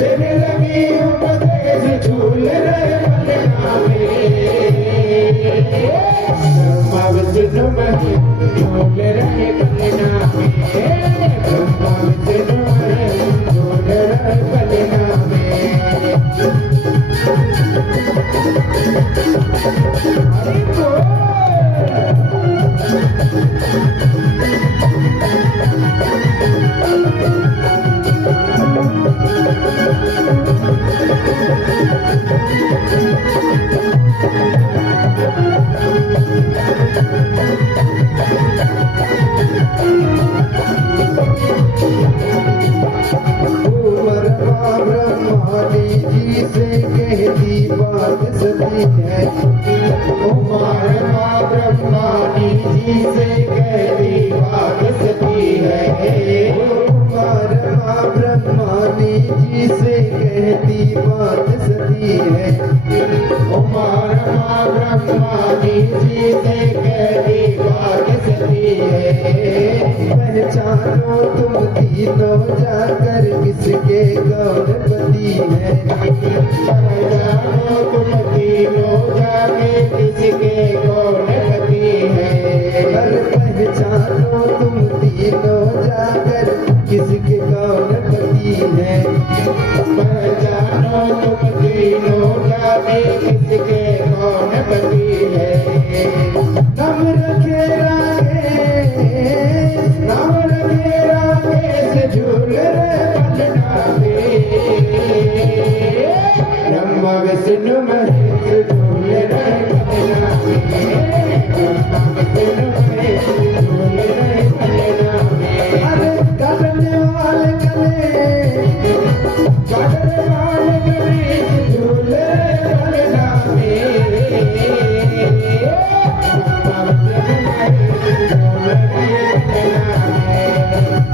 देने लगी उपदेश झूल रहे पलना में ब्रह्मा विष्णु महेश झूल रहे पलना में ब्रह्मा विष्णु महेश झूल रहे पलना में हरि बोल ब्रह्मानी जी से कहती बात सती है ब्रह्मानी जी से कहती बात सती है ब्रह्मानी जी से कहती बात सती है, उमा रमा ब्रह्मा जी से कहती बात सती है। पहचानो तुम तीनों जाकर किसके कौन पति है, पहचानो तुम तीनों जाके किसके कौन पति है। अरे पहचानो तुम तीनों जाकर किसके कौन पति है, पहचानो तुम तीनों जाके किसके कौन पति है। नम रखे रागे से झूल रहे पलना पे, ब्रह्मा विष्णु महेश झूल रहे पलना पे, ब्रह्मा विष्णु महेश झूल रहे पलना पे। अरे काटने वाले गणेश झूल रहे पलना पे, ब्रह्मा विष्णु महेश झूल रहे पलना पे,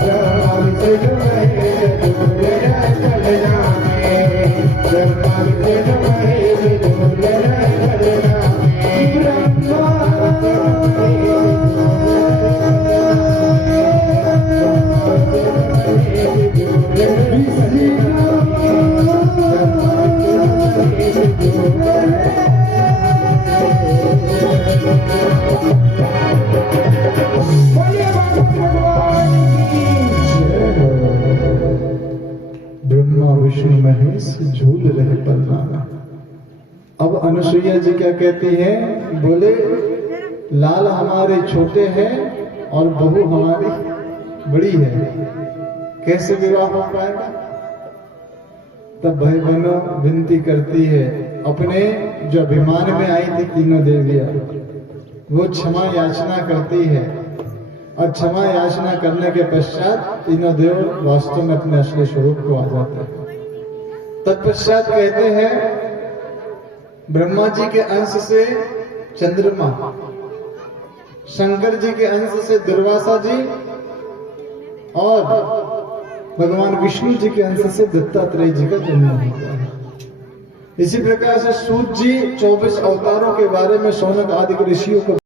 ब्रह्मा विष्णु महेश झूल रहे पलना पे, ब्रह्मा विष्णु महेश झूल रहे पलना पे। ब्रह्मा विष्णु महेश झूल रहे पलना में। अब अनुसुईया जी क्या कहती हैं, बोले लाल हमारे छोटे हैं और बहू हमारी बड़ी है, कैसे विवाह हो पाएगा। तब भाई बहनों विनती करती है, अपने जो अभिमान में आई थी तीनों देवियां, वो क्षमा याचना करती है और क्षमा याचना करने के पश्चात तीनों देव वास्तव में अपने असली स्वरूप को आ जाते हैं। तत्पश्चात कहते हैं, ब्रह्मा जी के अंश से चंद्रमा, शंकर जी के अंश से दुर्वासा जी और भगवान विष्णु जी के अंश से दत्तात्रेय जी का जन्म होता है। इसी प्रकार से सूत जी 24 अवतारों के बारे में शौनक आदि ऋषियों को